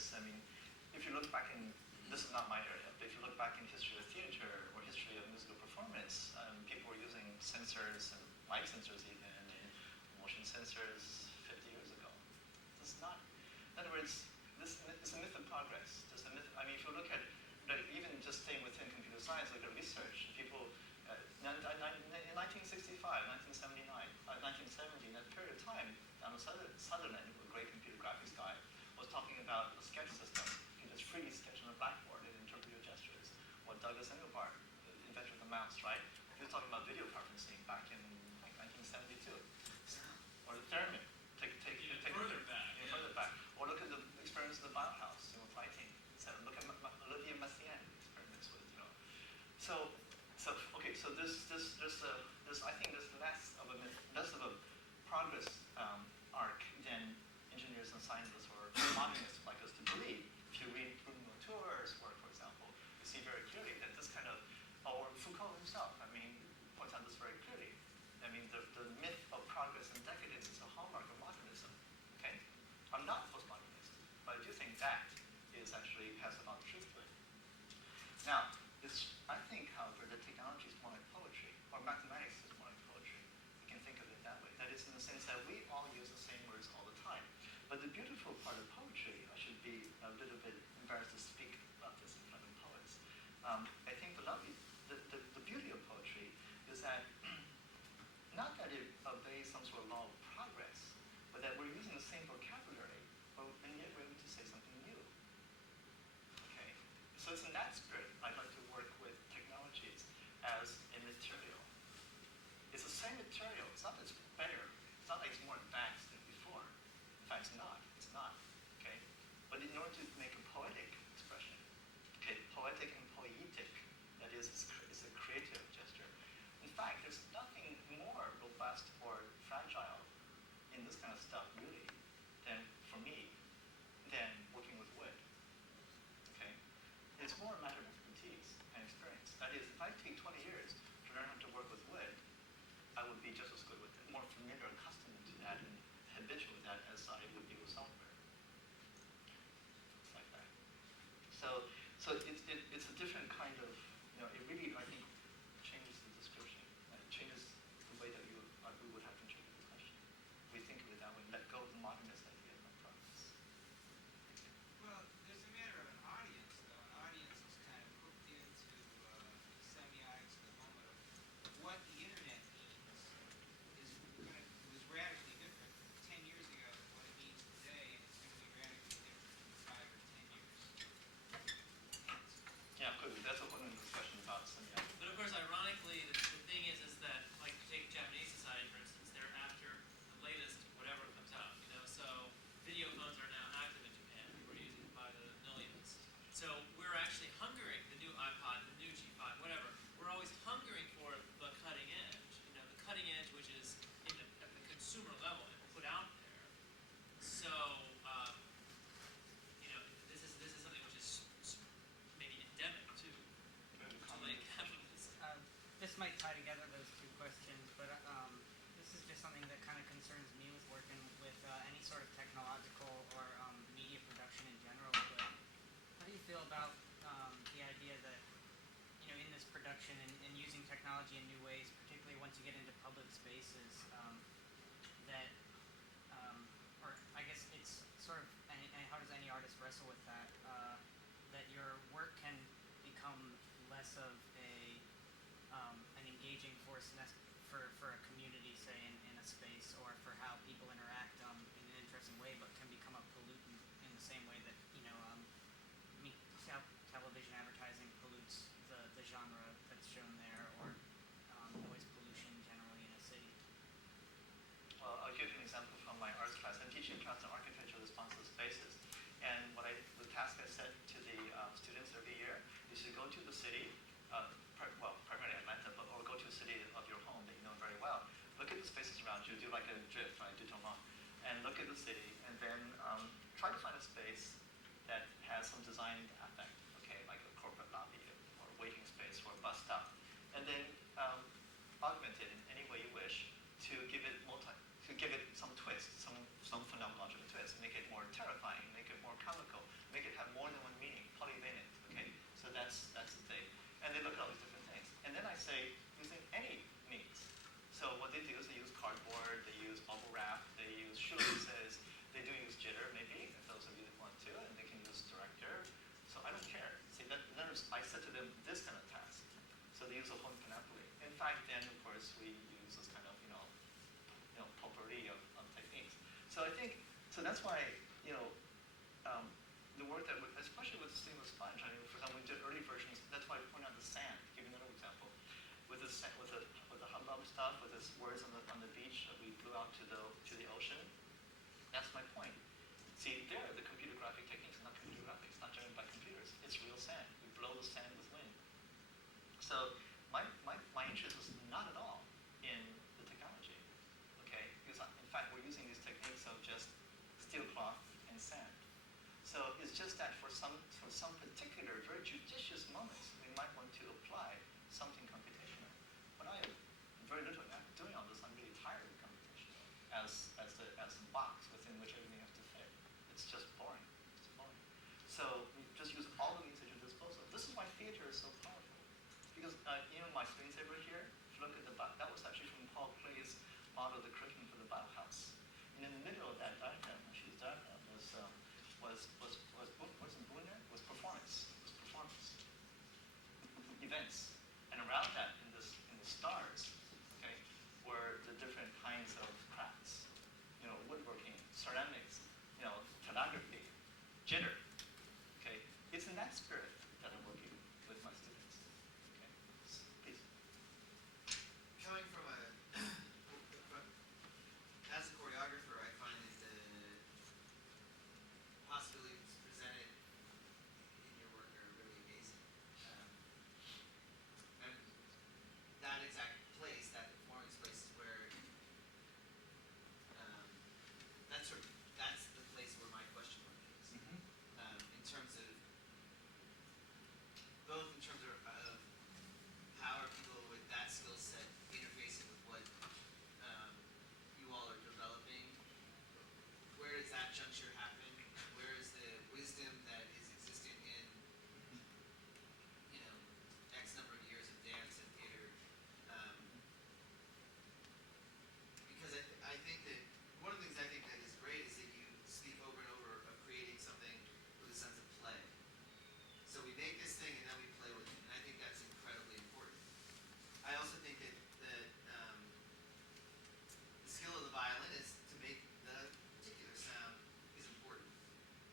progress. I mean, if you look back in, this is not my area, but if you look back in history of theater or history of musical performance, people were using sensors and light sensors even, and motion sensors 50 years ago. This is not, in other words, this is a myth of progress. There's a myth, I mean, if you look at, even just staying within computer science, look at research, people, in 1965, 1979, 1970, in that period of time, Donald Sutherland, a great computer graphics guy, was talking about a sketch system. You just freely sketch on a blackboard and interpret your gestures. Or Douglas Engelbart, the inventor of the mouse, right? He was talking about video conferencing back in like 1972. Or the Thurman, take further back. Yeah, further back. Or look at the experiments of the Bauhaus, writing, etc. Look at Olivier Messiaen experiments with, Okay, so I think there's less of a progress arc than engineers and scientists or modernists like us to believe. If you read Bruno Latour's work, for example, you see very clearly that this kind of, or Foucault himself, I mean, points out this very clearly. I mean, the myth of progress and decadence is a hallmark of modernism. Okay, I'm not postmodernist, but I do think that actually has a lot of truth to it. Now, I think, however, that technology is more like poetry, or mathematics is more like poetry. You can think of it that way. That is in the sense that we all use the same words all the time. But the beautiful part of poetry, I should be a little bit embarrassed to speak about this in front of poets. I think the beauty of poetry is that, not that it obeys some sort of law of progress, but that we're using the same vocabulary, and yet we're able to say something new. Okay? So it's in that spirit I'd like to work with technologies as a material. It's the same material. It's not that it's better. It's not like it's more advanced than before. In fact, it's not. It's not. Okay? But in order to make a poetic expression, okay, poetic and poietic, that is, it's a creative gesture. In fact, there's nothing more robust or fragile in this kind of stuff, really, than, for me, than working with wood. Okay? It's more a matter of expertise and experience. That is, if I take 20 years to learn how to work with wood, I would be just as good with it, more familiar, accustomed to that, and habitual with that as I would be with software. It's like that. So it's a different kind of, it really, I think, changes the description. It changes the way that we would have to interpret the question. We think of it that way, let go of the modernist idea of progress. Well, there's a matter of an audience, though. An audience is kind of hooked into semiotics, the moment of what the internet means was radically different 10 years ago than what it means today, and it's going to be radically different in 5 or 10 years. Yeah, good. That's a whole other discussion about semiotics. But of course, ironically, the thing is that, like, take Japanese society, for instance, they're after the latest whatever comes out, So video phones are now active in Japan. People are using them by the millions. So we're actually hungering, the new iPod, the new G5, whatever. We're always hungering for the cutting edge. The cutting edge, which is at the consumer level and put out there. So, this is something which is maybe endemic to late capitalism. This might tie together those two questions, but this is just something that kind of concerns me with working with any sort of technological or media production in general. But how do you feel about the idea that, in this production and using technology in new ways, particularly once you get into public spaces, or I guess it's sort of, and how does any artist wrestle with that, that your work can become less of an engaging force for a community, say, in a space, or for how people interact in an interesting way, but can become a pollutant in the same way that, television advertising pollutes the genre that's shown there, or noise pollution generally in a city. Well, I'll give you an example from my arts class. I'm teaching a class on architecture responsive spaces. And the task I set to the students every year is to go to the city, primarily Atlanta, or go to a city of your home that you know very well. Look at the spaces around you, do like a drift, right, do Thomas, and look at the city, and then try to find a space that has some design affect, okay, like a corporate lobby or a waiting space or a bus stop, and then augment it in any way you wish to give it some twist, some phenomenological twist, make it more terrifying, make it more comical, make they look at all these different things. And then I say, using any means. So what they do is they use cardboard, they use bubble wrap, they use shoelaces, they do use jitter maybe, if those of you that want to, and they can use director. So I don't care. See, I said to them this kind of task. So they use a whole panoply. In fact, then of course we use this kind of, potpourri of techniques. So I think, so that's why, the work that, especially with seamless sponge, I mean, for example, we did early versions, that's why I point out the sand, to give you another example. With the hubbub stuff, with the words on the beach that we blew out to the ocean, that's my point. See, there, the computer graphic techniques are not computer graphics, not generated by computers. It's real sand. We blow the sand with wind. So my interest is not at all in the technology, okay? Because in fact, we're using these techniques of just steel cloth and sand. So it's just that for some particular, very judicious moments, we might want to apply something computational. But I have very little doing all this. I'm really tired of computational as the box within which everything has to fit. It's just boring. It's boring. So we just use all the means at your disposal. This is why theater is so powerful. Because my screensaver here, if you look at that was actually from Paul Klay's model, the curriculum for the Bauhaus. And in the middle of that diagram, actually his diagram what's in blue there? Was performance. Was performance. Events. And around that, in the stars, okay, were the different kinds of crafts. Woodworking, ceramics, calligraphy, jitter. Okay? It's in that spirit that I'm working with my students. Okay? Please. Coming from as a choreographer, I find that the possibilities presented in your work are really amazing. And that exact place, that performance place, is where that's the place where my question mark is. In terms of how are people with that skill set interfacing with what you all are developing. Where does that juncture happen? Where is the wisdom that is existing in, X number of years of dance and theater? Because I think that one of the things I think that is great is that you speak over and over of creating something with a sense of play. So we make this thing and then we play with it, and I think that's incredibly important. I also think that the skill of the violin is to make the particular sound is important.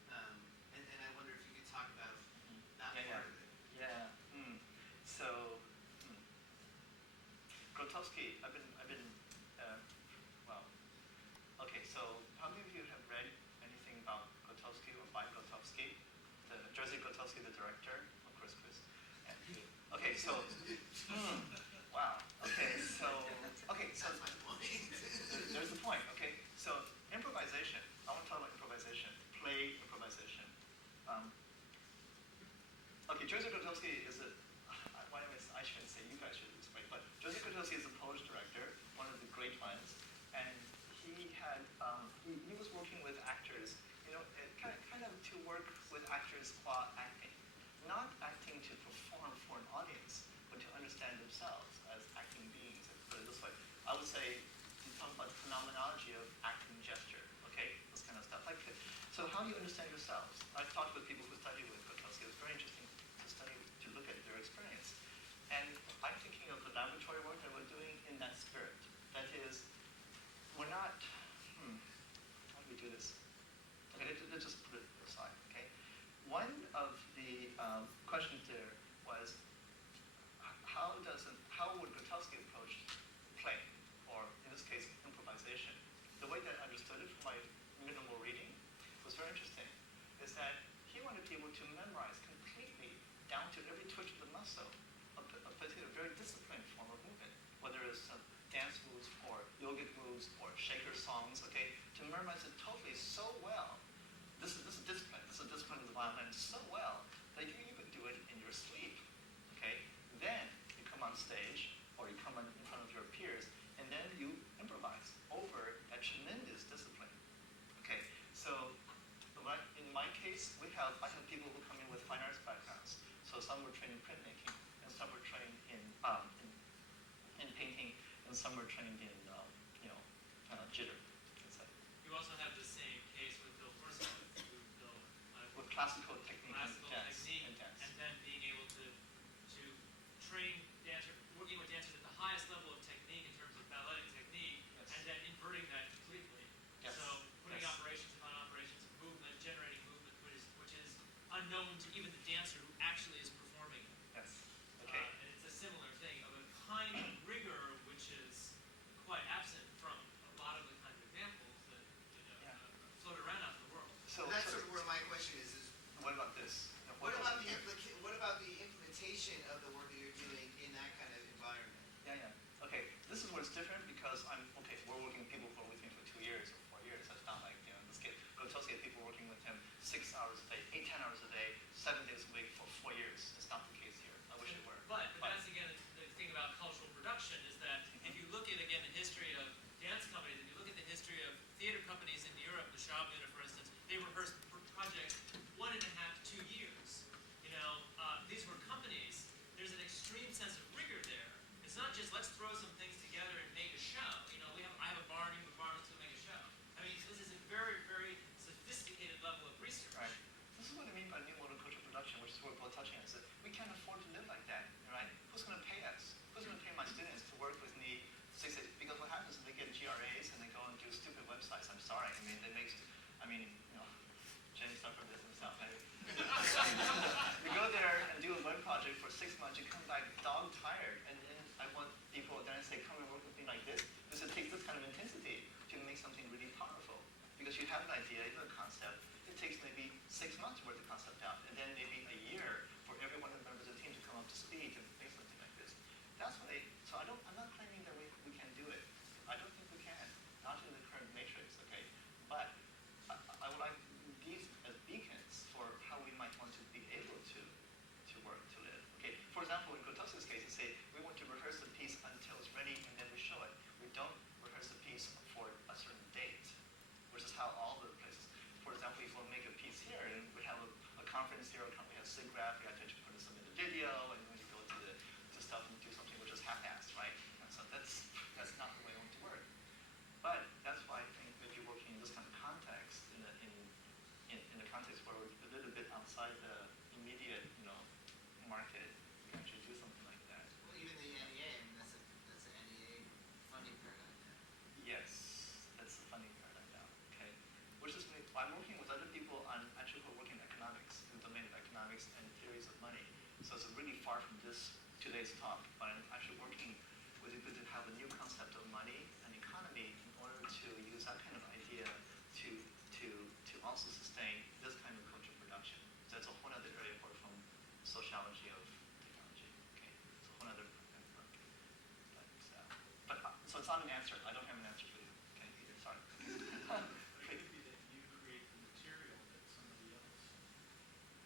And I wonder if you could talk about that part of it. Yeah. So, Grotowski, I've been okay, so how many of you have read anything about Grotowski or by Grotowski? The Jerzy Grotowski, the director, of course, Chris. And okay, so, wow. Okay, so That's my point. there's the point. Okay, so improvisation. I want to talk about improvisation, play improvisation. Okay, Jerzy Grotowski is I shouldn't say you guys should explain, but Jerzy Grotowski is a Polish director, one of the great ones, and he had he was working with actors, kind of to work with actors while acting, not acting to perform for an audience, but to understand themselves as acting beings. Put it this way, I would say you talk about the phenomenology of acting gesture, okay, this kind of stuff. So how do you understand yourselves? I've talked with people who study with Grotowski. It was very interesting to look at their experience. And I'm thinking of the laboratory work that we're doing in that spirit. That is, we're not, how do we do this? Okay, let's just put it aside, okay? One of the questions there was, how would Grotowski approach play, or in this case, improvisation? The way that I understood it from my minimal reading was very interesting, is that he wanted people to memorize completely, down to every twitch of the muscle, a particular very disciplined form of movement, whether it's dance moves or yogic moves or shaker songs, okay, to memorize it totally so well. This is discipline. This is discipline of the violin so well that you even do it in your sleep, okay? Then you come on stage or you come in front of your peers and then you improvise over a tremendous discipline, okay? So in my case, I have people who come in with fine arts backgrounds. So some were trained in printmaking and some were some were trained in, jitter, let's say. You also have the same case with Bill Forsyth, who built With classical technique classical and dance. technique, and then being able to train dancers, working with dancers at the highest level of technique in terms of balletic technique, Yes. and then inverting that completely. Yes. So putting Yes. operations upon operations of movement, generating movement, which is unknown to even the dancer who actually is performing it. Yes. Okay. And it's a similar thing of a kind of rigor which is quite absent from a lot of the kind of examples that Yeah. float around out in the world. So, That's sort of where my question is what about this? what about the implementation of the work that you're doing in that kind of environment? Yeah. Okay, this is where it's different because we're working with people who are with me for 2 years or 4 years. That's not like, this kid. Gotowski had people working with him 6 hours a day, 10 hours a day, 7 days a week for 4 years. It's not the case here. I wish it were. But that's again the thing about cultural production is that if you look at again the history of dance companies, if you look at the history of theater companies in Europe, the Sha Xin, for instance, they rehearsed projects 1.5 to 2 years. These were companies. There's an extreme sense of rigor there. It's not just let's throw some things together and make a show. I have a barn, you have a barn, let's go make a show. I mean, this is a very, very sophisticated level of research. Right. This is what I mean by new model cultural production, which is what we're touching on. Is that we can't afford to live like that, right? Who's going to pay us? Who's going to pay my students to work with me? Because what happens is they get GRAs and they go and do stupid websites. I'm sorry. Jenny suffered this himself. You go there and do a web project for 6 months, you come back dog tired, and then I want people then I say, come and work with me like this. This takes this kind of intensity to make something really powerful. Because you have an idea, you have a concept, it takes maybe 6 months to work the concept out, and then maybe a year for every one of the members of the team to come up to speed and make something like this. That's what I'm not claiming that we can do it. I don't think we can, not in the current matrix, okay? But I would like these as beacons for how we might want to be able to work, to live. Okay, for example, in Gotowski's case, you say, we want to rehearse the piece until it's ready and then we show it. We don't rehearse the piece for a certain date, which is how all the places, for example, if we'll make a piece here and we have a conference here, we have SIGGRAPH, we have to put some in the video, and when you go to stuff and do something which is half-assed, right? And so that's not the way we want to work. But that's why I think maybe working in this kind of context, in the context where we're a little bit outside the immediate, market, we can actually do something like that. Well, even the NEA, that's an NEA funding paradigm now. Yes, that's the funding paradigm now. Okay, which is I'm working with other people on actually who are working in economics, in the domain of economics and theories of money. So it's really far from today's talk, but I'm actually working with people to have a new concept of money and economy in order to use that kind of idea to also sustain this kind of cultural production. So that's a whole other area apart from sociology of technology. Okay, it's a whole other kind of work. So it's not an answer. I don't have an answer for you. Okay, sorry. It could be that you create the material that somebody else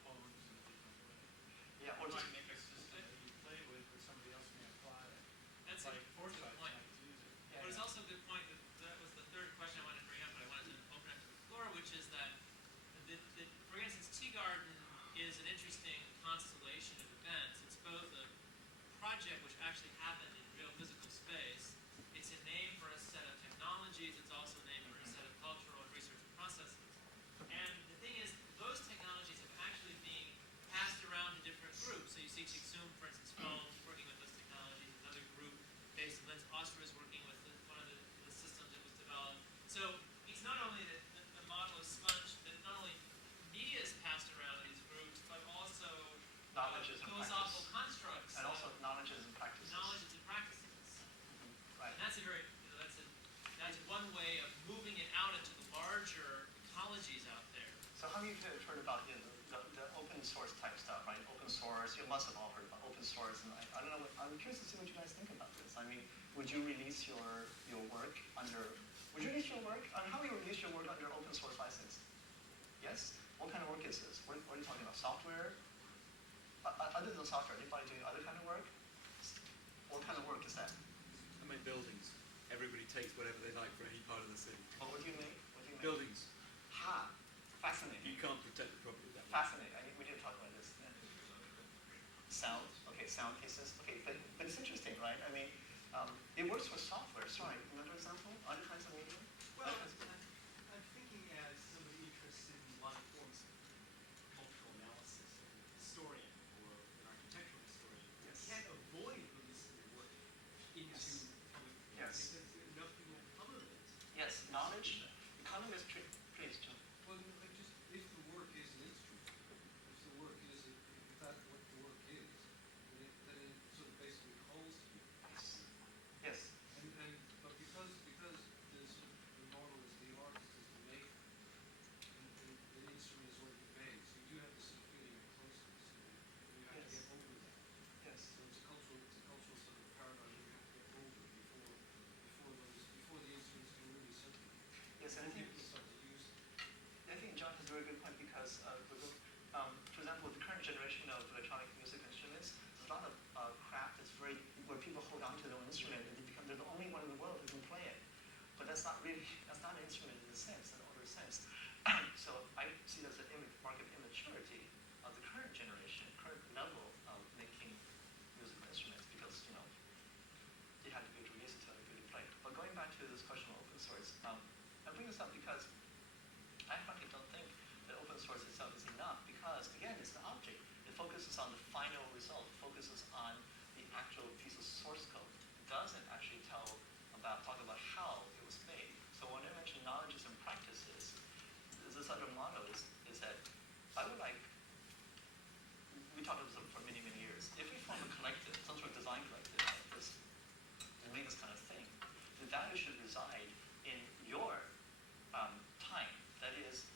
owns in a different way. Yeah, or You just might make a system that you play with, but somebody else may apply it. That's Like a good Forsyth point. might use it. But it's also a good point that was the third question I wanted to bring up, but I wanted to open up to the floor, which is that, for instance, Tea Garden is an interesting constellation of events. It's both a project which actually happened in real physical space. It's a name for a set of technologies. It's also a name for a set of cultural and research processes. And the thing is, those technologies have actually been passed around to different groups. So you see Chixum, for instance, phones, working with those technologies. Another group based in Linz, Austria, is working with one of the systems that was developed. So it's not only the model of sponge that not only media is passed around in these groups, but also knowledges and philosophical practice. constructs. And also knowledges and practices. Knowledges and practices. Right. And that's a very, that's one way of moving it out into the larger ecologies out there. So how many of you have heard about the open source type stuff, right? Open source, you must have all heard about open source. And I don't know, I'm curious to see what you guys think about this. I mean, would you release your work under, how do you release your work under open source license? Yes? What kind of work is this? What are you talking about? Software? Other than software, anybody doing other kind of work? What kind of work is that? I make buildings. Everybody takes whatever they like for any part of the city. Oh, what do you make? Buildings. Ha! Fascinating. You can't protect the property that way. Fascinating. We didn't talk about this. Sound. Okay, sound pieces. Okay, but it's interesting, right? I mean, it works for software. bring this up because I frankly don't think that open source itself is enough because, again, it's an object. It focuses on the final result. It focuses on the actual piece of source code. It doesn't actually talk about how it was made. So when I mention knowledges and practices, this other model is that I would like, we talked about this for many, many years. If we form a collective, some sort of design collective like this, and make this kind of thing, the value should reside in your time. That is,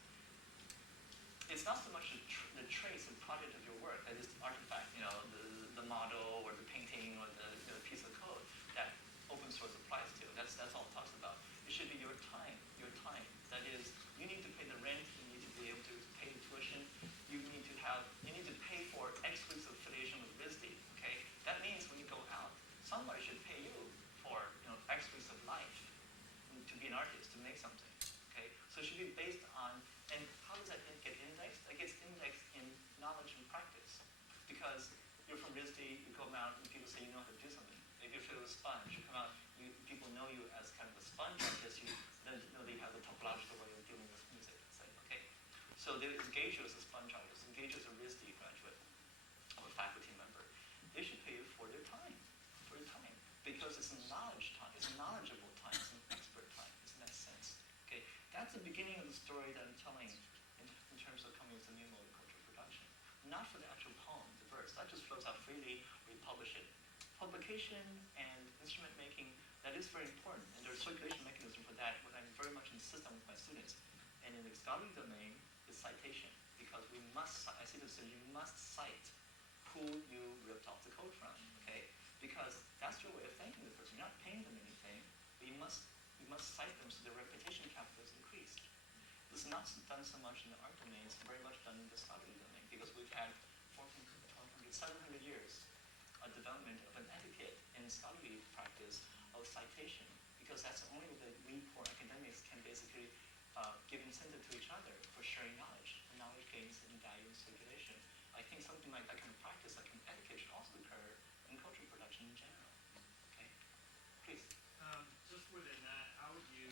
it's not so much the trace and product of your work, that is the artifact, the model or the painting or the piece of code that open source applies to. That's all it talks about. It should be your time, That is, you need to pay the rent, you need to be able to pay the tuition, you need to pay for X weeks of affiliation with RISD, okay? That means when you go out, somebody should pay you for, X weeks of life to be an artist, to make something, okay? So it should be based on, and how does that get indexed? It gets indexed in knowledge and practice. Because you're from RISD, you come out and people say you know how to do something. If you feel a sponge, you come out, people know you as kind of a sponge artist, then they have the topological way of dealing with music, say, okay? So they engage you as a sponge artist, engage you as a RISD graduate, or a faculty member. They should pay you for their time, because it's a knowledge time, it's a knowledgeable time, it's an expert time, it's in that sense, okay? That's the beginning of the story that I'm telling in terms of coming with a new mode of cultural production. Not for the actual poem, the verse, that just flows out freely, we publish it. Publication and instrument making, that is very important, and there's a circulation mechanism for that, what I'm very much insist on with my students. And in the scholarly domain is citation, because we must, I see this, you must cite who you ripped off the code from, okay? Because that's your way of thanking the person. You're not paying them anything, but you must cite them so their reputation capital is increased. This is not done so much in the art domain, it's very much done in the scholarly domain, because we've had 400, 700 years of development of an etiquette in scholarly practice of citation, because that's the only way that we poor academics can basically give incentive to each other for sharing knowledge. And knowledge gains in value and circulation. I think something like that kind of practice, that kind of etiquette should also occur in cultural production in general. Okay? Please. Just within that, how would you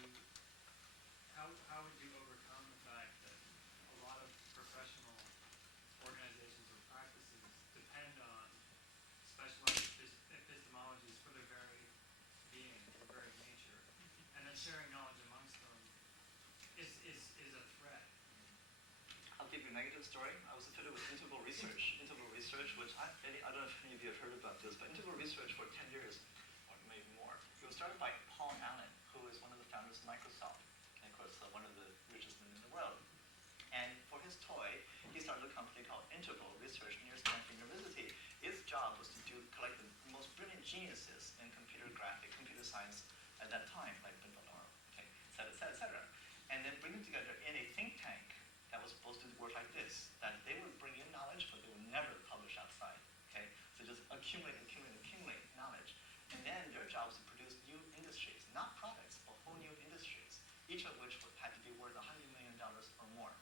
overcome the fact that a lot of professional organizations or practices depend on specialized epistemologies for their very being, their very nature, and then sharing knowledge amongst them is a threat? I'll give you a negative story. I was affiliated with interval research, which I don't know if any of you have heard about this, but interval research for 10 years, or maybe more. It was started by Paul Allen, who is one of the founders of Microsoft, and of course one of the richest men in the world. And for his toy, he started a company called Interval Research near Stanford University. Its job was to collect the most brilliant geniuses in computer science at that time, like Ben Bernard, okay, et cetera. And then bring them together in a think tank that was supposed to work like this, that they would bring in knowledge, but they would never publish outside, okay? So just accumulate knowledge. And then their job was to produce new industries, not products, but whole new industries, each of which had to be worth $100 million or more,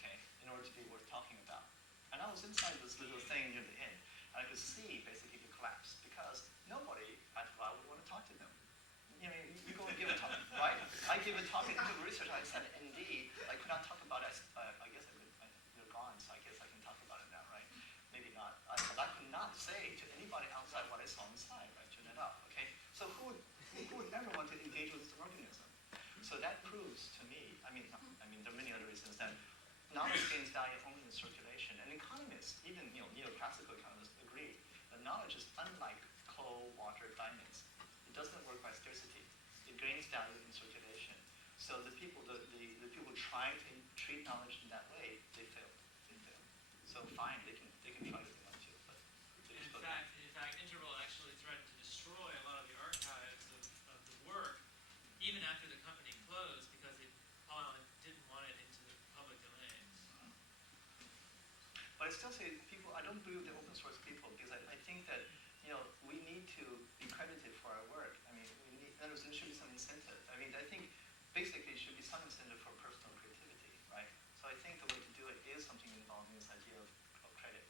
okay, in order to be worth talking about. And I was inside this little thing near the end, and I could see basically the collapse, because nobody at Fly would want to talk to them. You go and give a talk, right? I gave a talk at Interval Research, I said, indeed, I could not talk about it. I guess they're gone, so I guess I can talk about it now, right? Maybe not. But I could not say to anybody outside what I saw inside, right? Turn it up, okay? So who would ever want to engage with this organism? So that proves to me, I mean, there are many other reasons that knowledge gains value only in circulation. And economists, even neoclassical economists, agree that knowledge is unlike coal, water, diamonds. It doesn't work by scarcity. It gains value in circulation. So the people trying to treat knowledge in that way, they fail. So fine, they can try to do that too, but in fact, Interval actually threatened to destroy a lot of the archives of the work, even after the company closed, because Paul Allen didn't want it into the public domain. But I still say I don't believe the open source people, because I think that we need to be credited for our work. I mean, there should be some incentive. I think basically it should be some incentive for personal creativity, right? So I think the way to do it is something involving this idea of credit.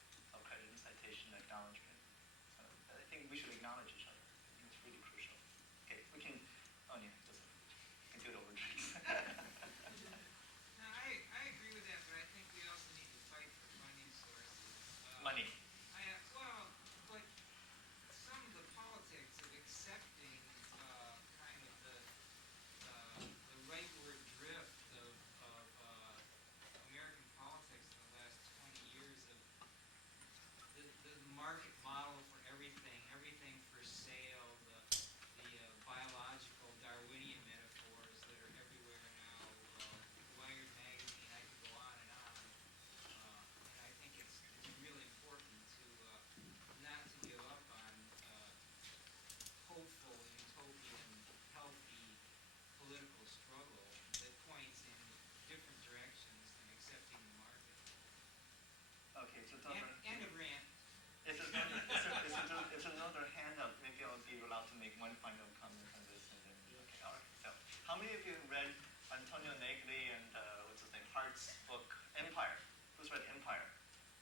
make one final comment on this, and then okay, all right. So, how many of you read Antonio Negri and what's his name, Hart's book Empire? Who's read Empire?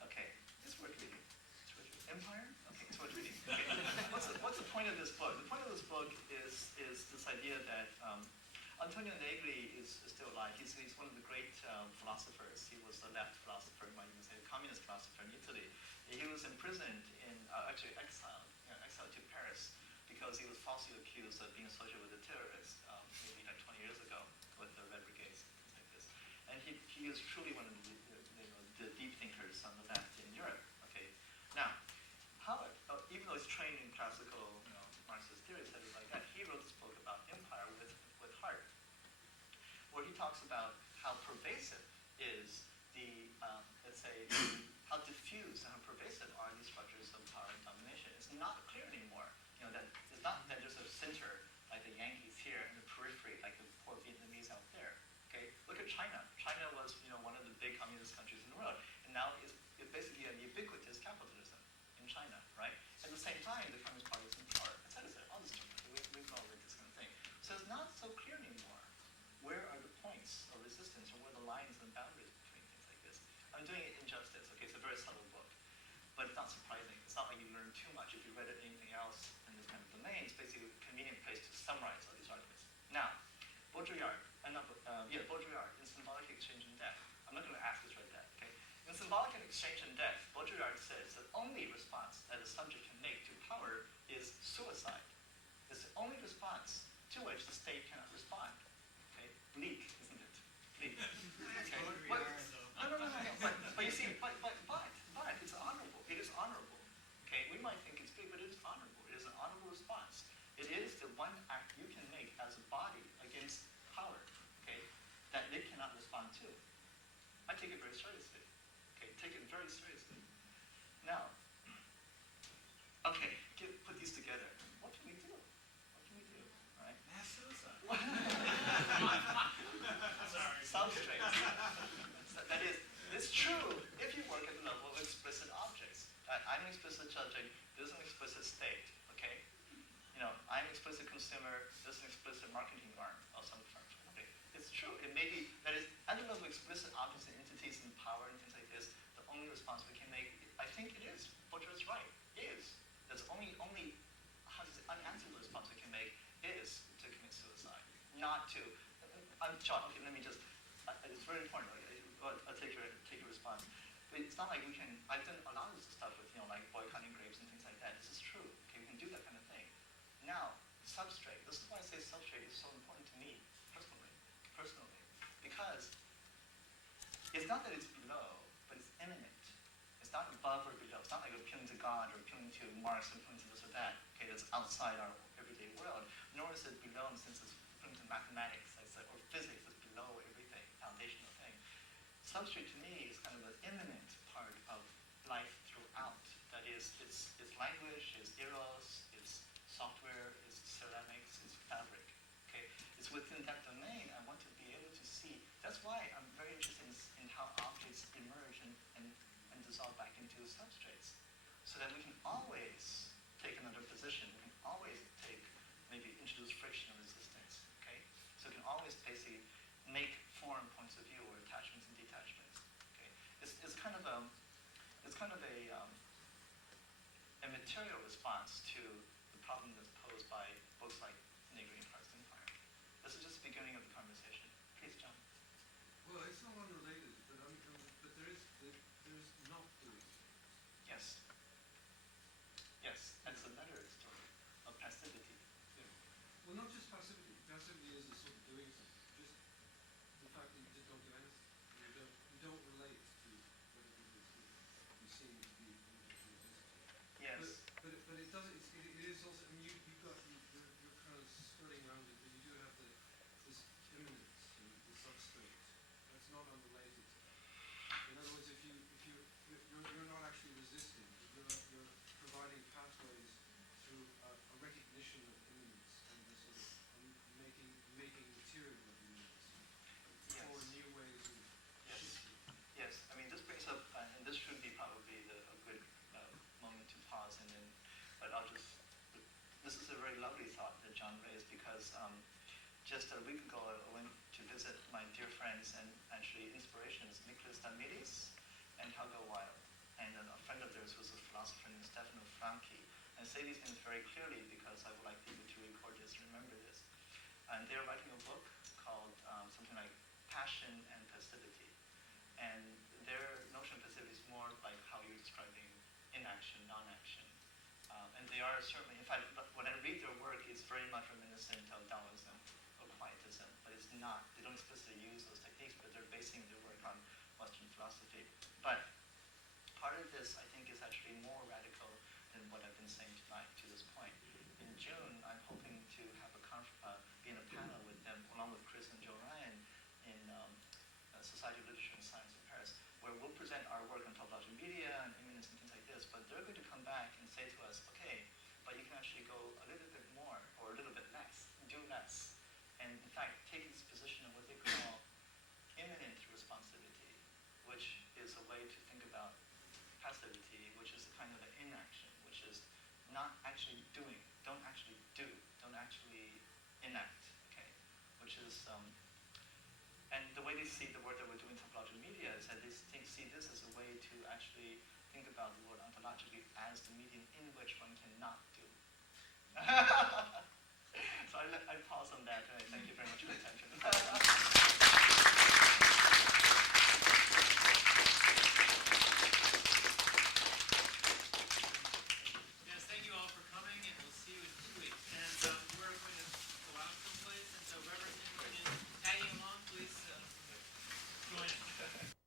Okay, it's worth reading. It's worth reading. Empire? Okay, it's worth reading. Okay. What's the point of this book? The point of this book is this idea that Antonio Negri is still alive. He's one of the great philosophers. He was a left philosopher, you might even say a communist philosopher in Italy. He was imprisoned in, actually exiled to Paris because he was falsely accused of being associated with a terrorist maybe like 20 years ago with the Red Brigades, things like this. And he is truly one of the deep thinkers on the left in Europe. Okay, now, even though he's trained in classical Marxist theory, studies like that, he wrote this book about empire with Hart, where he talks about how pervasive is the, let's say, how diffuse and how pervasive are these structures of power and domination. It's not clear anymore. That it's not that there's a center like the Yankees here and the periphery like the poor Vietnamese out there. Okay, look at China. China was one of the big communist countries in the world, and now it's basically a ubiquitous capitalism in China, right? At the same time, the Communist Party is in power, etc. All this stuff. We've all read this kind of thing. So it's not so clear anymore. Where are the points of resistance, or where are the lines and boundaries between things like this? I'm doing it injustice. Okay, it's a very subtle book, but it's not surprising. It's not like you learn too much if you read anything else in this kind of domain. It's basically a convenient place to summarize all these arguments. Now, Baudrillard, Baudrillard in Symbolic Exchange and Death. I'm not going to ask this right now. Okay, in Symbolic Exchange and Death, Baudrillard says that only response that a subject can make to power is suicide. It's the only response to which the state cannot respond. Okay, bleak, isn't it? Bleak. Okay. No. But you see, but it's honorable. It is honorable. Okay, we might think it's big, but it is honorable. It is an honorable response. It is the one act you can make as a body against power. Okay, that it cannot respond to. I take it very seriously. Okay, take it very seriously. Now, okay, put these together. What can we do? What can we do? Right? Mass suicide. Substrates. So that is, it's true if you work at the level of explicit objects. I'm an explicit subject, this is an explicit state, okay? I'm an explicit consumer, this is an explicit marketing arm of some firm. Okay. It's true, it may be, that is, at the level of explicit objects and entities and power and things like this, the only response we can make, I think it is, Baudrillard's right, is. That's only unanswerable response we can make is to commit suicide, not to, John, okay, let me just, it's very important, I'll take your response. But it's not like we can, I've done a lot of this stuff with, like boycotting grapes and things like that. This is true, okay, we can do that kind of thing. Now, substrate, this is why I say substrate is so important to me, personally, because it's not that it's below, but it's imminent. It's not above or below. It's not like appealing to God or appealing to Marx or appealing to this or that, okay, that's outside our everyday world, nor is it below in the sense it's appealing to mathematics, or physics, that's below everything, foundational thing. Substrate to me is kind of an imminent part of life throughout. That is, it's language, it's eros, it's software, it's ceramics, it's fabric. Okay, it's within that domain I want to be able to see. That's why I'm very interested in how objects emerge and dissolve back into substrates, so that we can always take another position. We can always maybe introduce friction and resistance. Okay, so we can always basically make foreign points of view or attachments and detachments. Okay, it's kind of a material response to the problem that's posed by books like Negri and Hart's Empire. This is just the beginning of the conversation. Please, John. Well, it's not unrelated, but there's not doing. Yes. Yes, that's another story of passivity. Yeah. Well, not just passivity. Passivity is a sort of doing something. Just the fact that you just don't do anything. You don't relate to whatever it is that you seem to be resist to. Yes. But it doesn't. It is also. I mean, you're kind of skirting around it, but you do have this imminence, the substrate. That's not unrelated to that. In other words, you're not actually resisting. You're providing pathways through a recognition of imminence and the sort of making material of imminence for new ways of shifting. Yes. I mean, this brings up, and this should be probably the my dear friends and actually inspirations, Nicholas Damides and Helga Weil, and a friend of theirs who's a philosopher named Stefano Franchi. I say these things very clearly because I would like people to record this and remember this. And they're writing a book called something like Passion and Passivity. And their notion of passivity is more like how you're describing inaction, non-action. And they are certainly, in fact, when I read their work, it's very much reminiscent of Taoism or quietism, but it's not, they don't explicitly use those techniques, but they're basing their work on Western philosophy. But part of this, I think, is actually more radical than what I've been saying tonight to this point. In June, I'm hoping to have be in a panel with them, along with Chris and Joe Ryan, in Society of Literature and Science in Paris, where we'll present our work on topological media and immanence and things like this, but they're going to come back and say to us, okay, but you can actually go a little bit more or a little bit less, do less, and in fact take this position of what they call immanent responsivity, which is a way to think about passivity, which is a kind of an inaction, which is not actually doing, don't actually do, don't actually enact, okay, which is, and the way they see the work that we're doing in topological media is that they see this as a way to actually think about the world ontologically as the medium